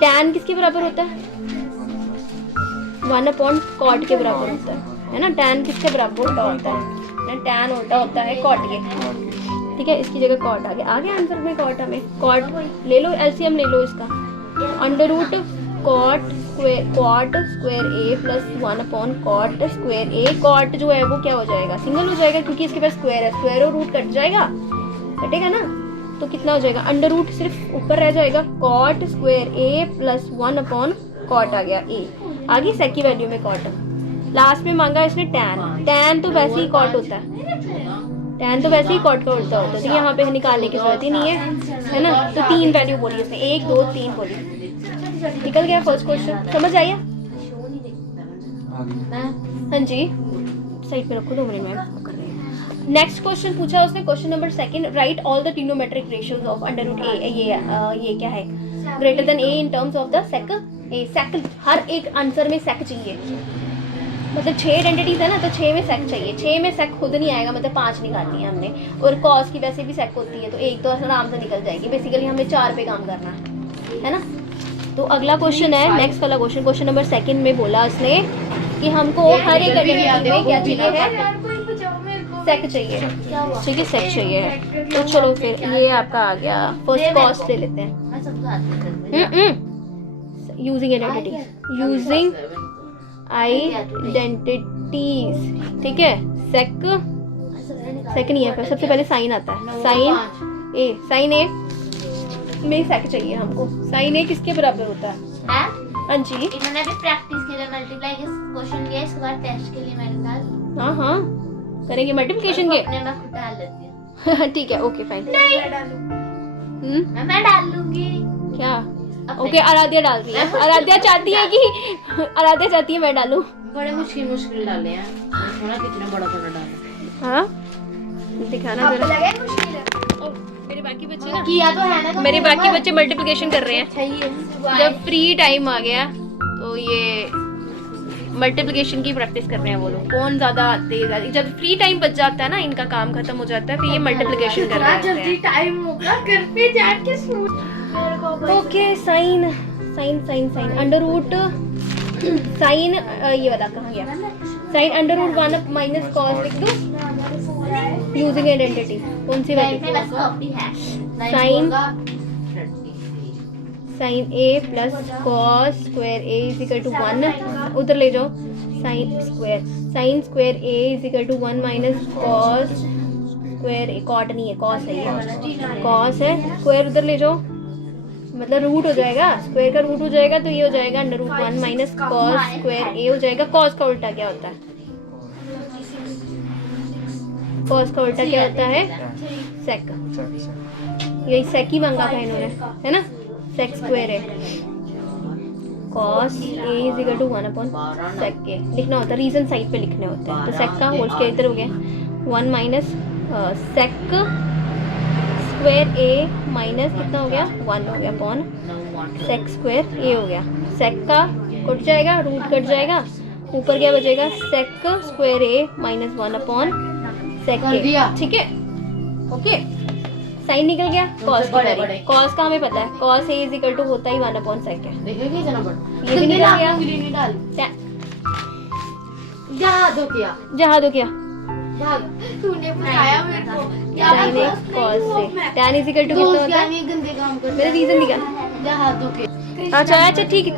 tan किसके बराबर होता है? 1/cot के बराबर होता है ना। tan किसके बराबर उल्टा होता है? tan उल्टा होता है cot के, ठीक है। इसकी जगह cot आ गया आंसर में। cot हमें cot ले लो, एलसीएम ले लो इसका। अंडर रूट cot स्क्वायर ए प्लस 1/cot स्क्वायर ए। cot जो है वो क्या हो जाएगा? सिंगल हो जाएगा क्योंकि इसके पास स्क्वायर है। स्क्वायर और रूट कट जाएगा, कटेगा ना, तो कितना हो जाएगा? अंडर रूट सिर्फ ऊपर रह जाएगा। cot स्क्वायर ए प्लस 1/cot आ गया ए। आगे सेक की वैल्यू में cot। लास्ट में मांगा इसने tan तो वैसे ही cot होता है, tan तो वैसे ही cot का उल्टा होता है, तो यहाँ पे निकालने की जरूरत ही नहीं है ना। तो 3 वैल्यू बोली उसने, 1 2 3 बोली। निकल गया फर्स्ट क्वेश्चन। समझ आया? हाँ जी, साइड पे रखो, 2 मिनट में कर रहे हैं। नेक्स्ट क्वेश्चन पूछा उसने, question number 2, write all the trigonometric ratios of under root A. ये क्या है? Greater than A in terms of the sec A. Sec हर एक आंसर में सेक चाहिए, मतलब 6 आइडेंटिटीज है ना, तो 6 में सेक चाहिए। 6 में सेक खुद नहीं आएगा, मतलब 5 निकालनी है हमने। और कॉस की वैसे भी सेक होती है, तो एक तो आराम से निकल जाएगी। बेसिकली हमें 4 पे काम करना है ना। तो अगला क्वेश्चन है, नेक्स्ट वाला क्वेश्चन, क्वेश्चन नंबर 2 में बोला उसने कि हमको हर एक आइडेंटिटी में क्या चाहिए है? सेक चाहिए, ठीक है, सेक चाहिए है। तो चलो फिर ये आपका आ गया। फर्स्ट कॉस्ट ले लेते हैं। यूजिंग आइडेंटिटीज, ठीक है। सेक नहीं है, सबसे पहले साइन आता है। साइन ए में सेक चाहिए हमको। साइन ए किसके बराबर होता है? हाँ जी, इन्होंने भी प्रैक्टिस के लिए मल्टीप्लाई के क्वेश्चन दिया, इसके बाद टेस्ट के लिए मैंने डाल। हाँ करेंगे मल्टीप्लिकेशन के। अपने मैं खुद डाल देती हूँ। ठीक है, ओके फाइन। मैं डाल लूंगी। क्या? ओके, आराध्या डाल रही है। आराध्या चाहती है मैं डालूं। बड़े मुश्किल डाले हैं, थोड़ा कितना बड़ा डाले। हाँ, दिखाना जरा। मेरे बाकी बच्चे ना किया तो है ना, मेरे बाकी बच्चे मल्टीप्लिकेशन कर रहे हैं। जब फ्री टाइम आ गया तो ये मल्टीप्लिकेशन की प्रैक्टिस कर रहे हैं वो लोग। कौन ज्यादा तेज है, जब फ्री टाइम बच जाता है ना, इनका काम खत्म हो जाता है, फिर ये मल्टीप्लिकेशन कर रहे हैं। जल्दी टाइम होगा, घर पे जाके सो। Okay, sine under root sine, ये वाला कहाँ गया? Sine under root 1 minus cos लिख दो यूजिंग आइडेंटिटी। कौन सी value? Sine A plus cos square A is equal to 1। उधर ले जाओ, sine square A is equal to 1 minus cos square A. Cot नहीं है, कॉस है, ये कॉस है। स्क्वायर उधर ले जाओ, मतलब रूट हो जाएगा। स्क्वायर का रूट हो जाएगा तो ये हो जाएगा under root 1 minus cos square A हो जाएगा। कॉस का उल्टा क्या होता है? कॉस का उल्टा क्या होता है? सेक। यही सेक ही मांगा था इन्होंने, है ना। सेक स्क्वायर है, cos A is equal to 1/sec के लिखना होता है। रीजन साइड पे लिखने होते हैं। तो सेक का होल स्क्वायर इधर हो गया 1 minus sec square A minus कितना हो गया? 1 हो गया अपॉन सेक स्क्वायर ए हो गया। सेक का कट जाएगा, रूट कट जाएगा, ऊपर क्या बचेगा? सेक square A minus 1 upon sec ए, ठीक है। ओके, साइन निकल गया। कॉस कॉस का हमें पता है, cos A is equal to होता ही 1/sec है। देखिए जना बड़ा, ये भी निकल गया। जहाँ दो क्या जहाँ दो क्या? तूने बताया मेरे को साइन ए कॉस से tan इज इक्वल टू कितना होता है? गंदे काम कर मेरा रीजन निकाल। हाथों के अच्छा ठीक है।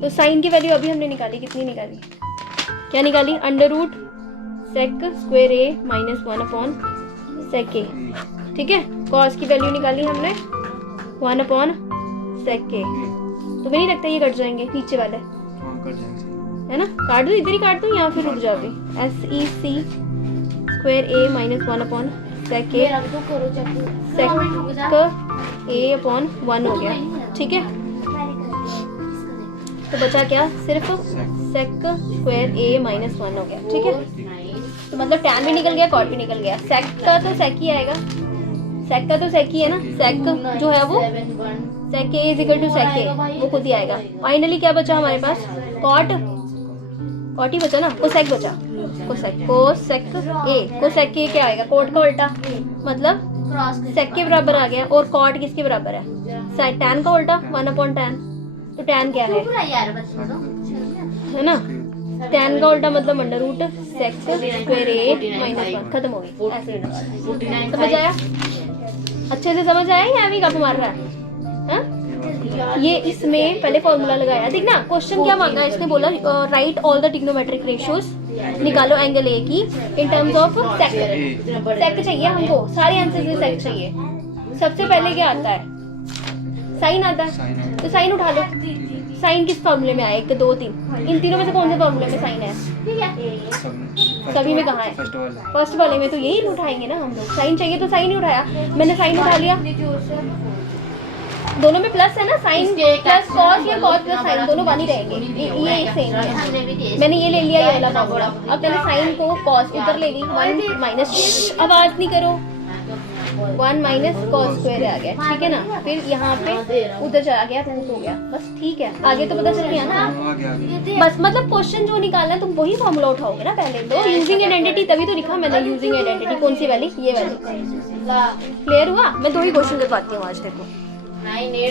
तो साइन की वैल्यू अभी हमने निकाली, कितनी निकाली? क्या निकाली? Under root sec square A minus 1 upon sec ए, ठीक है। कॉस की वैल्यू निकाली हमने 1 अपॉन सेक ए। तो नहीं लगता ये कट जाएंगे नीचे वाले, है ना? काट दो, इधर ही काट दो, यहाँ फिर रुक जाओगे। S E C square A minus 1 upon sec A, sec A upon 1 हो गया, ठीक है। तो बचा क्या? सिर्फ सेक स्क्वायर ए माइनस 1 हो गया, ठीक है। तो मतलब tan भी निकल गया, कॉट भी निकल गया। सेक का तो सेक ही आएगा, सेक का तो सेक ही है ना। सेक जो है वो सेक ए इज इक्वल टू सेक ए, वो खुद ही आएगा। फाइनली क्या बचा हमारे पास? कॉट ही बचा ना, कोसेक बचा। कोसेक ए क्या आएगा? कॉट का उल्टा, मतलब सेक के बराबर आ गया। और कॉट किसके बराबर है? tan का उल्टा 1 अपॉन tan। तो tan क्या है ना? tan का उल्टा मतलब under root sec square A minus 1। खत्म हो गई, ऐसे समझ आया? अच्छे से समझ आया या अभी कब मार रहा है? ये इसमें पहले फॉर्मूला लगाया, देख ना। क्वेश्चन क्या मांगा है इसने? बोला right all the trigonometric ratios, निकालो एंगल ए की इन टर्म्स ऑफ सेक। सेक चाहिए हमको, सारे आंसर में सेक चाहिए। सबसे पहले क्या आता है? साइन आता है, तो साइन उठा लो। साइन किस फॉर्मूले में आया? 1 2 3, इन तीनों में से कौन से फॉर्मूले में साइन है? सभी में कहाँ है? फर्स्ट वाले में। तो यही उठाएंगे ना हम लोग। साइन चाहिए तो साइन ही उठाया, मैंने साइन उठा लिया। दोनों में प्लस है ना, साइन प्लस कॉस या कॉस प्लस साइन, दोनों बन ही रहेंगे। ये एक सेम है। मैंने ये ले लिया, ये वाला फॉर्मूला। अब मैंने साइन को कॉस उधर ले ली, 1 माइनस, आवाज नहीं करो, 1 माइनस कॉस स्क्वायर आ गया, ठीक है ना। फिर यहाँ पे उधर चला गया, रूट हो गया, बस ठीक है। आगे तो पता चल गया ना बस। मतलब क्वेश्चन जो निकालना है तुम वही फॉर्मूला उठाओगे ना पहले तो। यूजिंग आइडेंटिटी तभी तो लिखा मैंने, यूजिंग आइडेंटिटी। कौन सी वाली? ये वाली। क्लियर हुआ? मैं 2 ही क्वेश्चन करवाती हूँ आज देखो,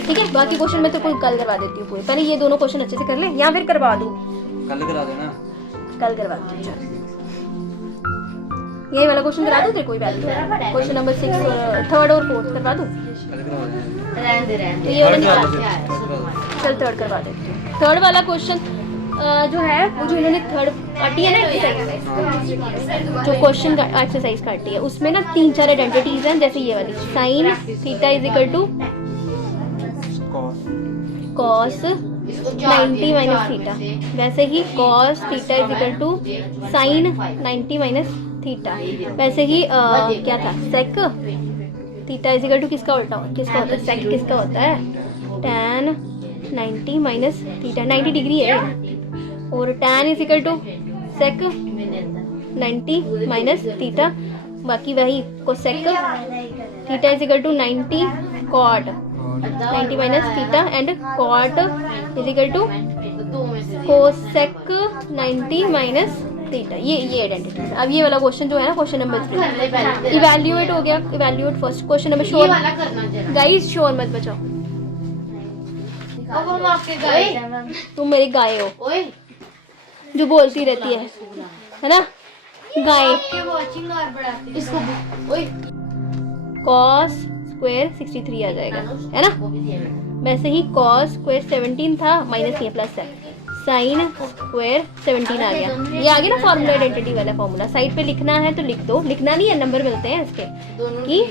ठीक है। बाकी क्वेश्चन मैं तो कोई कल करवा देती हूँ पूरे। पहले ये दोनों क्वेश्चन अच्छे से कर ले, या फिर करवा दूँ? कल करा देना। कल करवा दूँ, चल। ये वाला क्वेश्चन करा दूँ तेरे? कोई बात नहीं। क्वेश्चन नंबर 6 3rd और 4th करवा दूँ? तो ये वाला निकाल, चल 3rd करवा देती हूँ। 3rd वाला क्वेश्चन जो है वो जो इन्होंने 3rd काटी है ना एक्सरसाइज, जो क्वेश्चन का एक्सरसाइज काटी है, उसमें ना 3-4 आइडेंटिटीज हैं। जैसे ये वाली, sine theta is equal to cos 90 minus theta. वैसे ही cos theta is equal to sine 90 minus theta. वैसे ही क्या था? Sec theta is equal to किसका उल्टा किसका होता है? सेक किसका होता है? tan 90 माइनस थीटा, 90 डिग्री है। और tan is equal to sec 90 minus theta. बाकी वही cosec theta is equal to 90 cot 90 minus theta and cot is equal to cosec 90 minus theta. ये आइडेंटिटी है। अब ये वाला क्वेश्चन जो है ना, क्वेश्चन नंबर 3 इवैल्यूएट हो गया। Evaluate first question number. Sure guys, sure मत बचाओ। अब हम आपके गाय, तुम मेरी गाय हो ओए जो बोलती रहती है ना? गाय। इसको ओए कॉस स्क्वायर 63 आ जाएगा, है ना। वैसे ही कॉस स्क्वायर 17 था, माइनस ये प्लस है। साइन स्क्वायर 17 आ गया। ये आ गया ना फॉर्मूला, आइडेंटिटी वाला फॉर्मूला। साइड पे लिखना है तो लिख दो, लिखना नहीं है, नंबर मिलते हैं इसके कि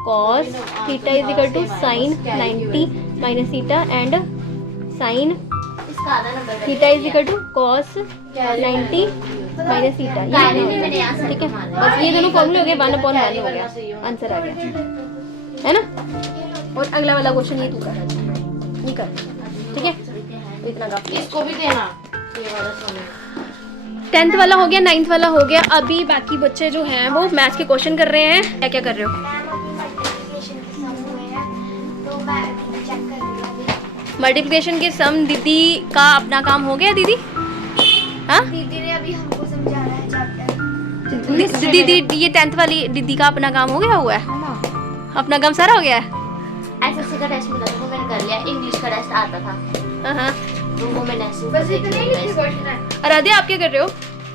cos theta is equal to sine 90 minus theta and sine theta is equal to cos 90 minus theta. ठीक है, बस ये दोनों फॉर्मूले हो गए, 1/1 हो गया, आंसर आ गया, है ना। और अगला वाला क्वेश्चन ये तू कर, ये कर, ठीक है। इतना काफी। इसको भी देना, ये वाला सुनो। 10th वाला हो गया, 9th वाला हो गया। अभी बाकी बच्चे जो हैं वो मैथ्स के क्वेश्चन कर रहे हैं। क्या क्या कर रहे हो? मल्टीप्लिकेशन के सम दीदी का अपना काम हो गया। दीदी हाँ, दीदी ने अभी हमको समझा रहा है चैप्टर। दीदी ये 10th वाली दीदी का अपना काम हो गया हुआ है, अपना काम सारा हो गया है। एसएससी का टेस्ट मिला था, वो मैंने कर लिया। इंग्लिश का टेस्ट आता था, हाँ, तो वो मैंने ऐसे बस इतने ही क्वेश्चन है। आराध्या आप क्या कर रहे हो?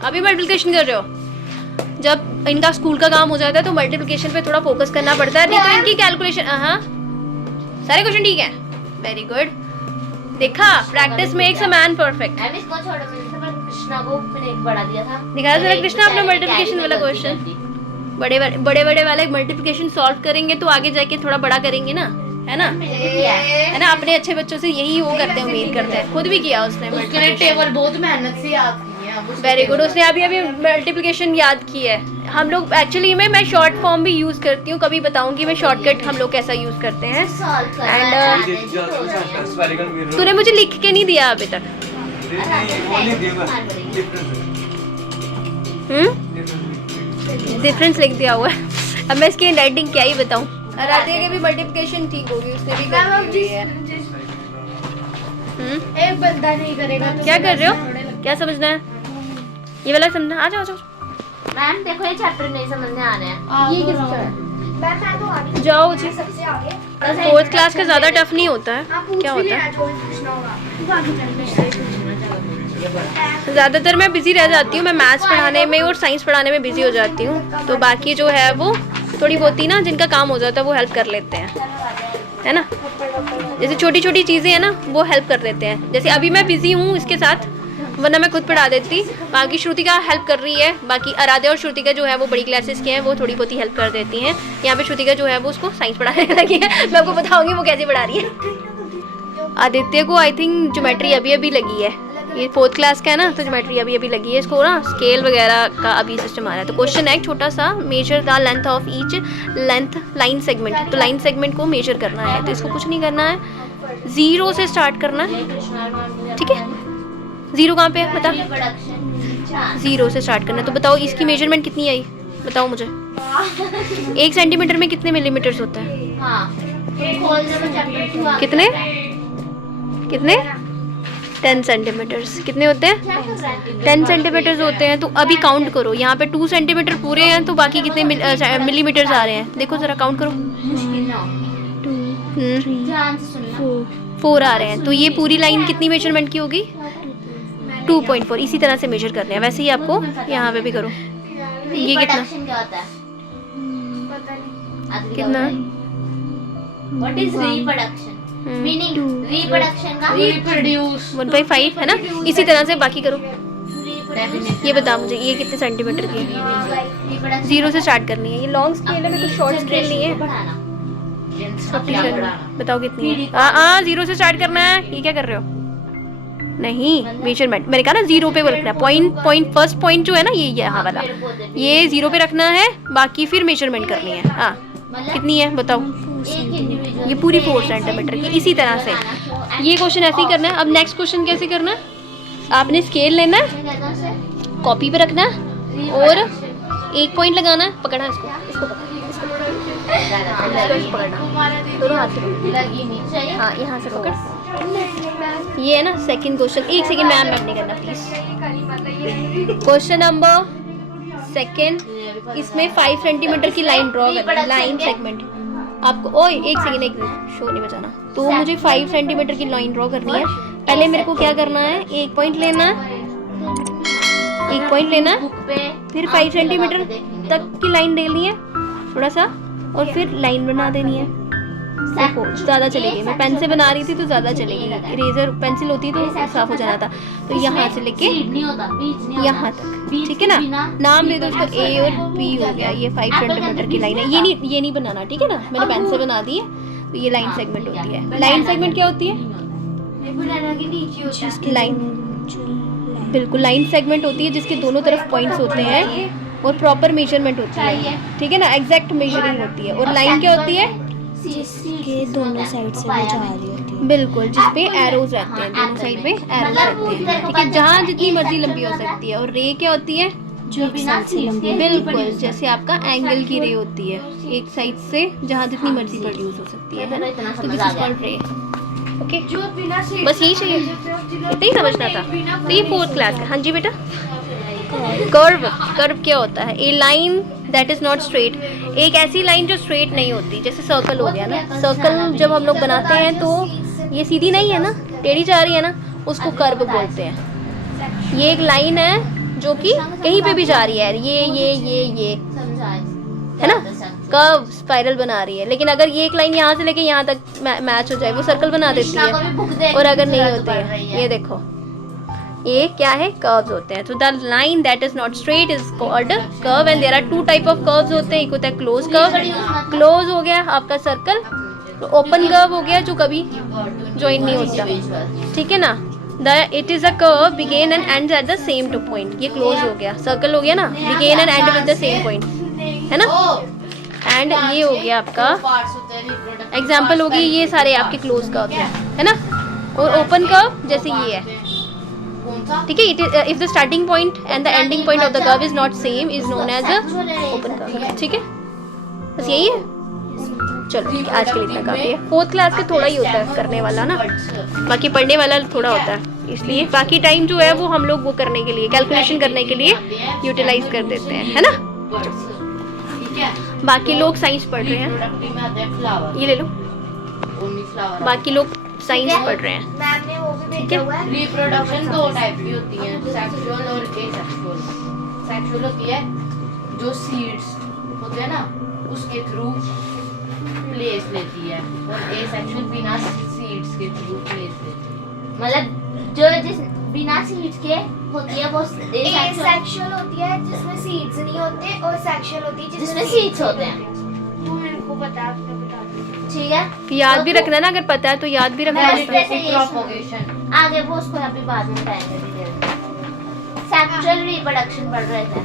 अभी मल्टीप्लिकेशन कर रहे हो? जब इनका स्कूल का काम हो जाता है तो मल्टीप्लिकेशन पे थोड़ा फोकस करना पड़ता है, नहीं तो इनकी कैलकुलेशन। हाँ, सारे क्वेश्चन ठीक है, वेरी गुड। देखा, practice makes a man perfect. Ma'am इसको छोड़ो, मैंने कृष्णा को मैंने एक बड़ा दिया था। दिखा जरा कृष्णा अपना मल्टीप्लिकेशन वाला क्वेश्चन। बड़े वाले मल्टीप्लिकेशन सॉल्व करेंगे तो आगे जाके थोड़ा बड़ा करेंगे ना, है ना? है ना? अपने अच्छे बच्चों से यही वो करते हैं, उम्मीद करते हैं। खुद भी किया उसने उसके लिए टेबल बहुत मेहनत से याद की है। Very good. उसने अभी मल्टीप्लिकेशन याद की है। हम लोग एक्चुअली में मैं शॉर्ट फॉर्म भी यूज करती हूँ, कभी बताऊंगी मैं शॉर्टकट हम लोग कैसा यूज करते हैं। एंड तूने मुझे लिख के नहीं दिया अभी तक। डिफरेंस लिख दिया हुआ है। अब मैं इसकी राइटिंग क्या ही बताऊं। राधे के भी मल्टीप्लिकेशन ठीक होगी, उसने भी कर ली है। एक बंदा नहीं करेगा तो क्या कर रहे हो? क्या समझना है? ये वाला समझना। आ जाओ। मैम देखो ये चैप्टर नहीं समझ में आ रहे हैं। ये किसका है? मैं तो आगे जाओ जी। सबसे आगे। 4th क्लास का ज्यादा टफ नहीं होता है। क्या होता है? ज़्यादातर मैं बिजी रह जाती हूँ, मैं मैथ्स पढ़ाने में और साइंस पढ़ाने में बिजी हो जाती हूँ। तो बाकी जो है वो थोड़ी बहुत ही ना जिनका काम हो जाता है वो हेल्प कर लेते हैं, है ना? जैसे छोटी छोटी चीज़ें हैं ना वो हेल्प कर देते हैं। जैसे अभी मैं बिजी हूँ इसके साथ, वरना मैं खुद पढ़ा देती। बाकी श्रुतिका हेल्प कर रही है। बाकी आराध्या और श्रुतिका जो है वो बड़ी क्लासेस के हैं, वो थोड़ी बहुत ही हेल्प कर देती हैं। यहाँ पे श्रुतिका जो है वो उसको साइंस पढ़ाने लगी है। मैं आपको बताऊँगी वो कैसे पढ़ा रही है। आदित्य को आई थिंक ज्योमेट्री अभी अभी लगी है। ये 4th क्लास का है ना, तो ज्योमेट्री अभी अभी लगी है इसको ना। स्केल वगैरह का अभी सिस्टम आ रहा है। तो क्वेश्चन है एक छोटा सा, measure the length of each length line segment. तो लाइन सेगमेंट को मेजर करना है, तो इसको कुछ नहीं करना है, 0 से स्टार्ट करना है। ठीक है, 0 कहाँ पे है बता? 0 से स्टार्ट करना है। तो बताओ इसकी मेजरमेंट कितनी आई, बताओ मुझे। 1 सेंटीमीटर में कितने मिलीमीटर्स होते हैं? कितने 10 सेंटीमीटर्स। कितने होते हैं? 10 सेंटीमीटर्स होते हैं। तो अभी काउंट करो, यहाँ पे 2 सेंटीमीटर पूरे हैं, तो बाकी कितने मिलीमीटर्स आ रहे हैं? देखो जरा काउंट करो। 4 आ रहे हैं। तो ये पूरी लाइन कितनी मेजरमेंट की होगी? 2.4। इसी तरह से मेजर कर रहे हैं। वैसे ही आपको यहाँ पे भी करो। ये कितना कितना? What is reproduction? Meaning reproduction का रिप्रोड्यूस 1/5 है ना? इसी तरह से बाकी करो। ये बता मुझे ये कितने सेंटीमीटर की है? 0 से स्टार्ट करनी है। ये लॉन्ग स्केल है, मेरे को शॉर्ट स्केल नहीं है। बताओ कितनी है? 0 से स्टार्ट करना है। ये क्या कर रहे हो? नहीं, मेजरमेंट मैंने कहा ना 0 पे वो रखना है। फर्स्ट पॉइंट जो है ना ये यहाँ वाला, ये 0 पे रखना है। बाकी फिर मेजरमेंट करनी है। हाँ, कितनी है बताओ? ये पूरी 4 सेंटीमीटर की। इसी तरह से ये क्वेश्चन ऐसे ही करना है। अब नेक्स्ट क्वेश्चन कैसे करना है? आपने स्केल लेना है, कॉपी पे रखना है और एक पॉइंट लगाना है। पकड़ना इसको, इसको पकड़ना दोनों हाथ से। हाँ, यहाँ से पकड़। ये है ना सेकंड क्वेश्चन। 1 सेकंड मैम नहीं करना प्लीज। क्वेश्चन नंबर 2, इसमें 5 सेंटीमीटर की लाइन ड्रॉ करनी है। लाइन सेगमेंट आपको, ओए 1 सेकंड शो नहीं बचाना। तो मुझे 5 सेंटीमीटर की लाइन ड्रॉ करनी है। पहले मेरे को क्या करना है? एक पॉइंट लेना है, फिर 5 सेंटीमीटर तक की लाइन देनी है थोड़ा सा, और फिर लाइन बना देनी है। देखो ज़्यादा चलेगी। मैं पेन से बना रही थी तो ज़्यादा चलेगी, इरेजर पेंसिल होती तो साफ हो जाना था। तो यहाँ से लेके यहाँ तक, ठीक है ना? नाम दे दो उसको, A और B हो गया। ये 5 सेंटीमीटर की लाइन है। ये नहीं बनाना, ठीक है ना? मैंने पेन से बना दी है। तो ये लाइन सेगमेंट होती है। लाइन सेगमेंट क्या होती है? लाइन, बिल्कुल लाइन सेगमेंट होती है जिसके दोनों तरफ पॉइंट्स होते हैं और प्रॉपर मेजरमेंट होती है, ठीक है ना? एग्जैक्ट मेजरिंग होती है। और लाइन क्या होती है? जिसके दोनों साइड से वो जा रही होती है। बिल्कुल, जिसपे एरोज रहते हैं, दोनों साइड में एरोज रहते हैं, ठीक है? जहाँ जितनी मर्जी लंबी हो सकती है। और रे क्या होती है? जो एक साइड से लंबी बिल्कुल, जैसे आपका एंगल की रे होती है, एक साइड से जहाँ जितनी मर्जी प्रोड्यूस हो सकती है ना? तो दिस इज कॉल्ड रे। ओके, बस यही चाहिए, इतना ही समझना था। तो ये 4th क्लास का। हाँ जी बेटा। कर्व क्या होता है? A line that is not straight. एक ऐसी लाइन जो स्ट्रेट नहीं होती, जैसे सर्कल हो गया ना। सर्कल जब हम लोग बनाते हैं तो ये सीधी नहीं है ना, टेढ़ी जा रही है ना, उसको कर्व बोलते हैं। ये एक लाइन है जो कि कहीं पे भी जा रही है, ये है ना, कर्व स्पाइरल बना रही है। लेकिन अगर ये एक लाइन यहाँ से लेके यहाँ तक मैच हो जाए, वो सर्कल बना देती है। और अगर नहीं होते हैं, ये देखो, ये क्या है, कर्व्स होते हैं। तो the line that is not straight is called curve and there are two type of curves होते हैं। एक होता है क्लोज कर्व, क्लोज हो गया आपका सर्कल, ओपन कर्व हो गया जो कभी ज्वाइन नहीं होता, ठीक है ना। It is a curve begin and end at the same to point, ये क्लोज हो गया, सर्कल हो गया ना, begin and end with the same point, है ना। एंड ये हो गया आपका एग्जाम्पल, होगी ये सारे आपके क्लोज कर्व है ना। और ओपन कर्व जैसे ये है, ठीक है। If the starting point and the ending point of the curve is not same is known as a open curve, ठीक है। बस यही है। चलो ठीक है, आज के लिए इतना काफी है। 4th क्लास के थोड़ा ही होता है करने वाला ना, बाकी पढ़ने वाला थोड़ा होता है, इसलिए बाकी टाइम जो है वो हम लोग वो करने के लिए, कैलकुलेशन करने के लिए यूटिलाइज कर देते हैं, है ना। बाकी लोग साइंस पढ़ रहे हैं, ये ले लो। बाकी लोग साइंस पढ़ रहे हैं, मैम ने वो भी भेजा हुआ है। रिप्रोडक्शन 2 टाइप की होती है, सेक्सुअल और एसेक्सुअल। सेक्सुअल होती है जो सीड्स होते हैं ना उसके थ्रू प्लेस लेती है, और एसेक्सुअल बिना सीड्स के थ्रू प्लेस लेती है। मतलब जो जिस बिना सीड्स के होती है वो एसेक्सुअल होती है जिसमें सीड्स नहीं होते, और सेक्सुअल होती है जिसमें सीड्स होते हैं। वो मेरे को पता है, आपने बता दिया। ठीक है, याद भी रखना ना, अगर पता है तो याद भी रखना। प्रोपगेशन आगे वो उसको अभी बाद में बताएंगे डिटेल। सेक्सुअल रिप्रोडक्शन पढ़ रहे थे,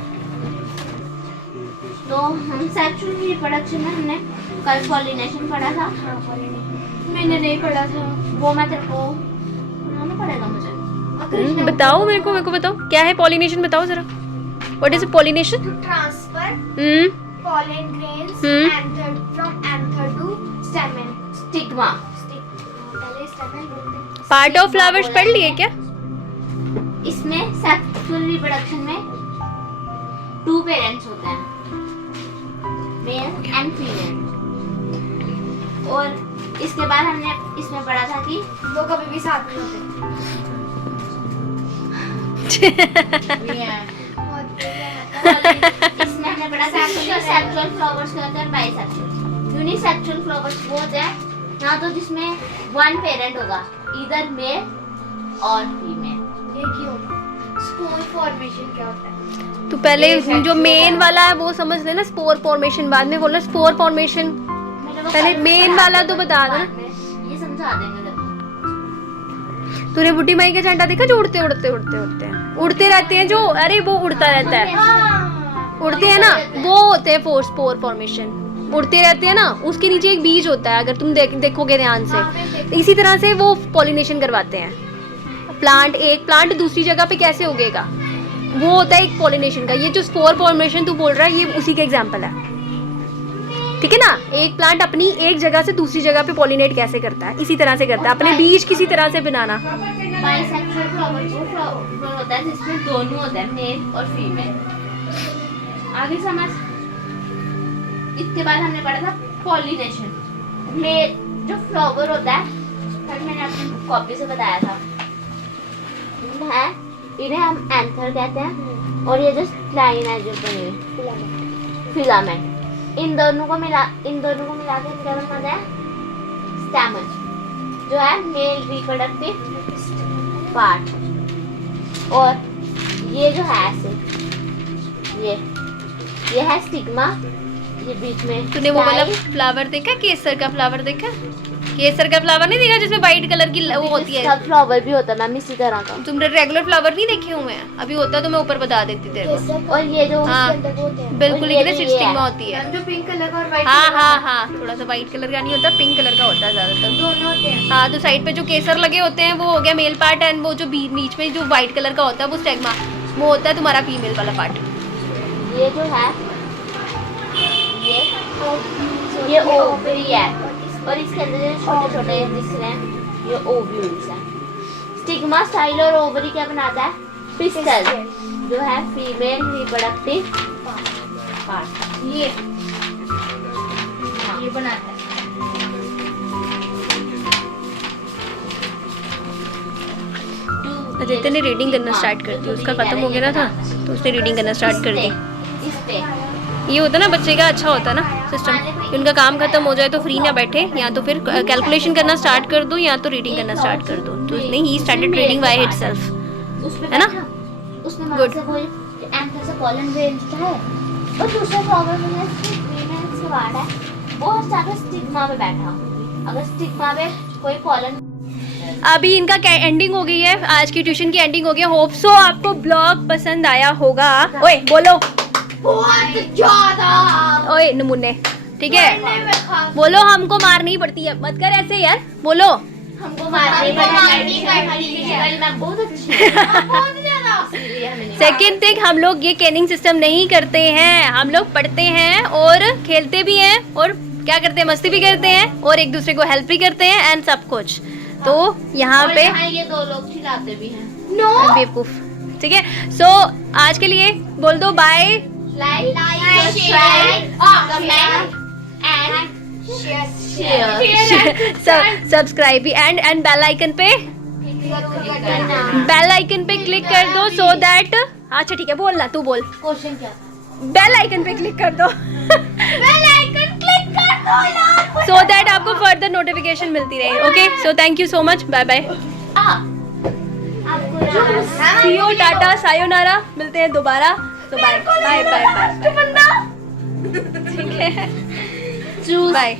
तो हम सेक्सुअल रिप्रोडक्शन में हमने कल पॉलिनेशन पढ़ा था। मैंने नहीं पढ़ा था। वो मैं तेरे को बनाना पड़ेगा मुझे। बताओ मेरे को बताओ क्या है पॉलिनेशन, बताओ जरा। What is pollination? To transfer pollen grains anther from anther to stamen. Stigma. पहले stamen बोलते हैं। पार्ट ऑफ फ्लावर्स पढ़ लिए क्या? इसमें सेक्सुअल रिप्रोडक्शन में 2 पेरेंट्स होते हैं, मेल एंड फीमेल। और इसके बाद हमने इसमें पढ़ा था कि वो कभी भी साथ नहीं होते। इसमें हमने पढ़ा था यूनिसेक्सुअल फ्लावर्स के होते हैं, बाइसेक्सुअल। यूनिसेक्सुअल फ्लावर्स वो होते हैं ना तो जिसमें 1 पेरेंट होगा, इधर मेल और फीमेल। ये क्यों होगा? स्पोर फॉर्मेशन क्या होता है? तो पहले जो मेन वाला है वो समझ लेना, स्पोर फॉर्मेशन बाद में बोलना। स्पोर फॉर्मेशन पहले मेन वाला तो बता दो ना, ये समझा देंगे। तूने बुड्ढी माई का झंडा देखा जो उड़ते उड़ते उड़ते उड़ते हैं, उड़ते रहते हैं जो, अरे वो उड़ता रहता है, उड़ते हैं ना, वो होते हैं स्पोर फॉर्मेशन। उड़ते रहते हैं ना, उसके नीचे एक बीज होता है, अगर तुम देखोगे ध्यान से। इसी तरह से वो पॉलिनेशन करवाते हैं। एक प्लांट दूसरी जगह पे कैसे उगेगा, वो होता है एक पॉलिनेशन का। ये जो स्पोर फॉर्मेशन तू बोल रहा है, ये उसी का एग्जाम्पल है, ठीक है ना। एक प्लांट अपनी एक जगह से दूसरी जगह पे पॉलिनेट कैसे करता है, इसी तरह से करता है, अपने बीज किसी तरह से बनाना। बाइसेक्सुअल फ्लावर वो फ्लावर होता है जिसमें दोनों होते हैं, मेल और फीमेल। आगे समझ। इसके बाद हमने पढ़ा था पॉलिनेशन। मेल जो फ्लावर होता है, कल मैंने अपनी कॉपी से बताया था, इन्हें हम एंथर कहते हैं, और ये जो लाइन है जो बनी हुई फिलामेंट, इन दोनों को मिला के इनका बनता है स्टैमन, जो है मेल रिप्रोडक्टिव पार्ट। और ये जो है ऐसे, ये है स्टिग्मा, ये बीच में। तूने वो वाला फ्लावर देखा, केसर का फ्लावर देखा? केसर का फ्लावर नहीं देखा जिसमें वाइट कलर की वो होती है? सब फ्लावर भी होता है मैम इसी तरह का। तुमने रेगुलर फ्लावर नहीं देखे हुए हैं? अभी होता तो मैं ऊपर बता देती तेरे को। और ये जो हाँ बिल्कुल, ये लेकिन सिर्फ स्टिग्मा होती है। जो पिंक कलर का और व्हाइट हाँ, थोड़ा सा व्हाइट कलर का नहीं होता, पिंक कलर का होता है ज्यादातर। दोनों होते हैं। हाँ, तो साइड पे जो केसर लगे होते हैं वो हो गया मेल पार्ट, एंड वो जो बीच में जो व्हाइट कलर का होता है वो स्टिग्मा, वो होता है तुम्हारा फीमेल वाला पार्ट। ये जो है ये ओवरी है, और इसके अंदर जो छोटे छोटे दिख रहे हैं ये ओव्यूल्स है। स्टिग्मा, स्टाइल और ओवरी क्या बनाता है? पिस्टल, जो है फीमेल रिप्रोडक्टिव पार्ट। ये बनाता है। आदित्य ने रीडिंग करना स्टार्ट कर दी, उसका खत्म हो गया था तो उसने रीडिंग करना स्टार्ट कर दी। इस पे ये होता ना बच्चे का, अच्छा होता ना सिस्टम, उनका काम खत्म हो जाए तो फ्री ना बैठे, या तो फिर कैलकुलेशन करना स्टार्ट कर दो या तो रीडिंग करना स्टार्ट कर दो। तो उसने ही स्टार्टेड रीडिंग बाय हिटसेल्फ, उस पे है ना? बैठा, उसने वहां Good. से कोई एंकर से पोलन भेजता है और दूसरा प्रॉब्लम है इसके वार्ड है वो जाकर स्टिग्मा पे बैठा। अगर स्टिग्मा पे कोई पोलन अभी इनका एंडिंग हो गई है, आज की ट्यूशन की एंडिंग हो गई है। होप सो आपको ब्लॉग पसंद आया होगा। ओए बोलो, बहुत ज्यादा ओए नमूने, ठीक है बोलो, हमको मारनी पड़ती है, मत कर ऐसे यार, बोलो। हमको मारने मैं बहुत अच्छी हूं, बहुत ज्यादा। सेकेंड थिंग, हम लोग ये कैनिंग सिस्टम नहीं करते हैं, हम लोग पढ़ते हैं और खेलते भी हैं और क्या करते हैं, मस्ती भी करते हैं और एक दूसरे को हेल्प भी करते हैं एंड सब कुछ। तो यहाँ पे ये दो लोग खिलाते भी हैं। बेवकूफ, ठीक है। सो आज के लिए बोल दो bye, like subscribe comment and share subscribe भी एंड बेल आइकन पे, बेल आइकन पे क्लिक कर दो सो दैट, अच्छा ठीक है बोलना, तू बोल। क्वेश्चन क्या? बेल आइकन पे क्लिक कर दो बेल आइकन क्लिक कर दो यार। सो दैट आपको फर्दर नोटिफिकेशन मिलती रहे। Okay, so thank you so much, bye bye, see you, tata, सायोनारा, मिलते हैं दोबारा। तो बाय बाय बाय बाय, ठीक है, जूस बाय।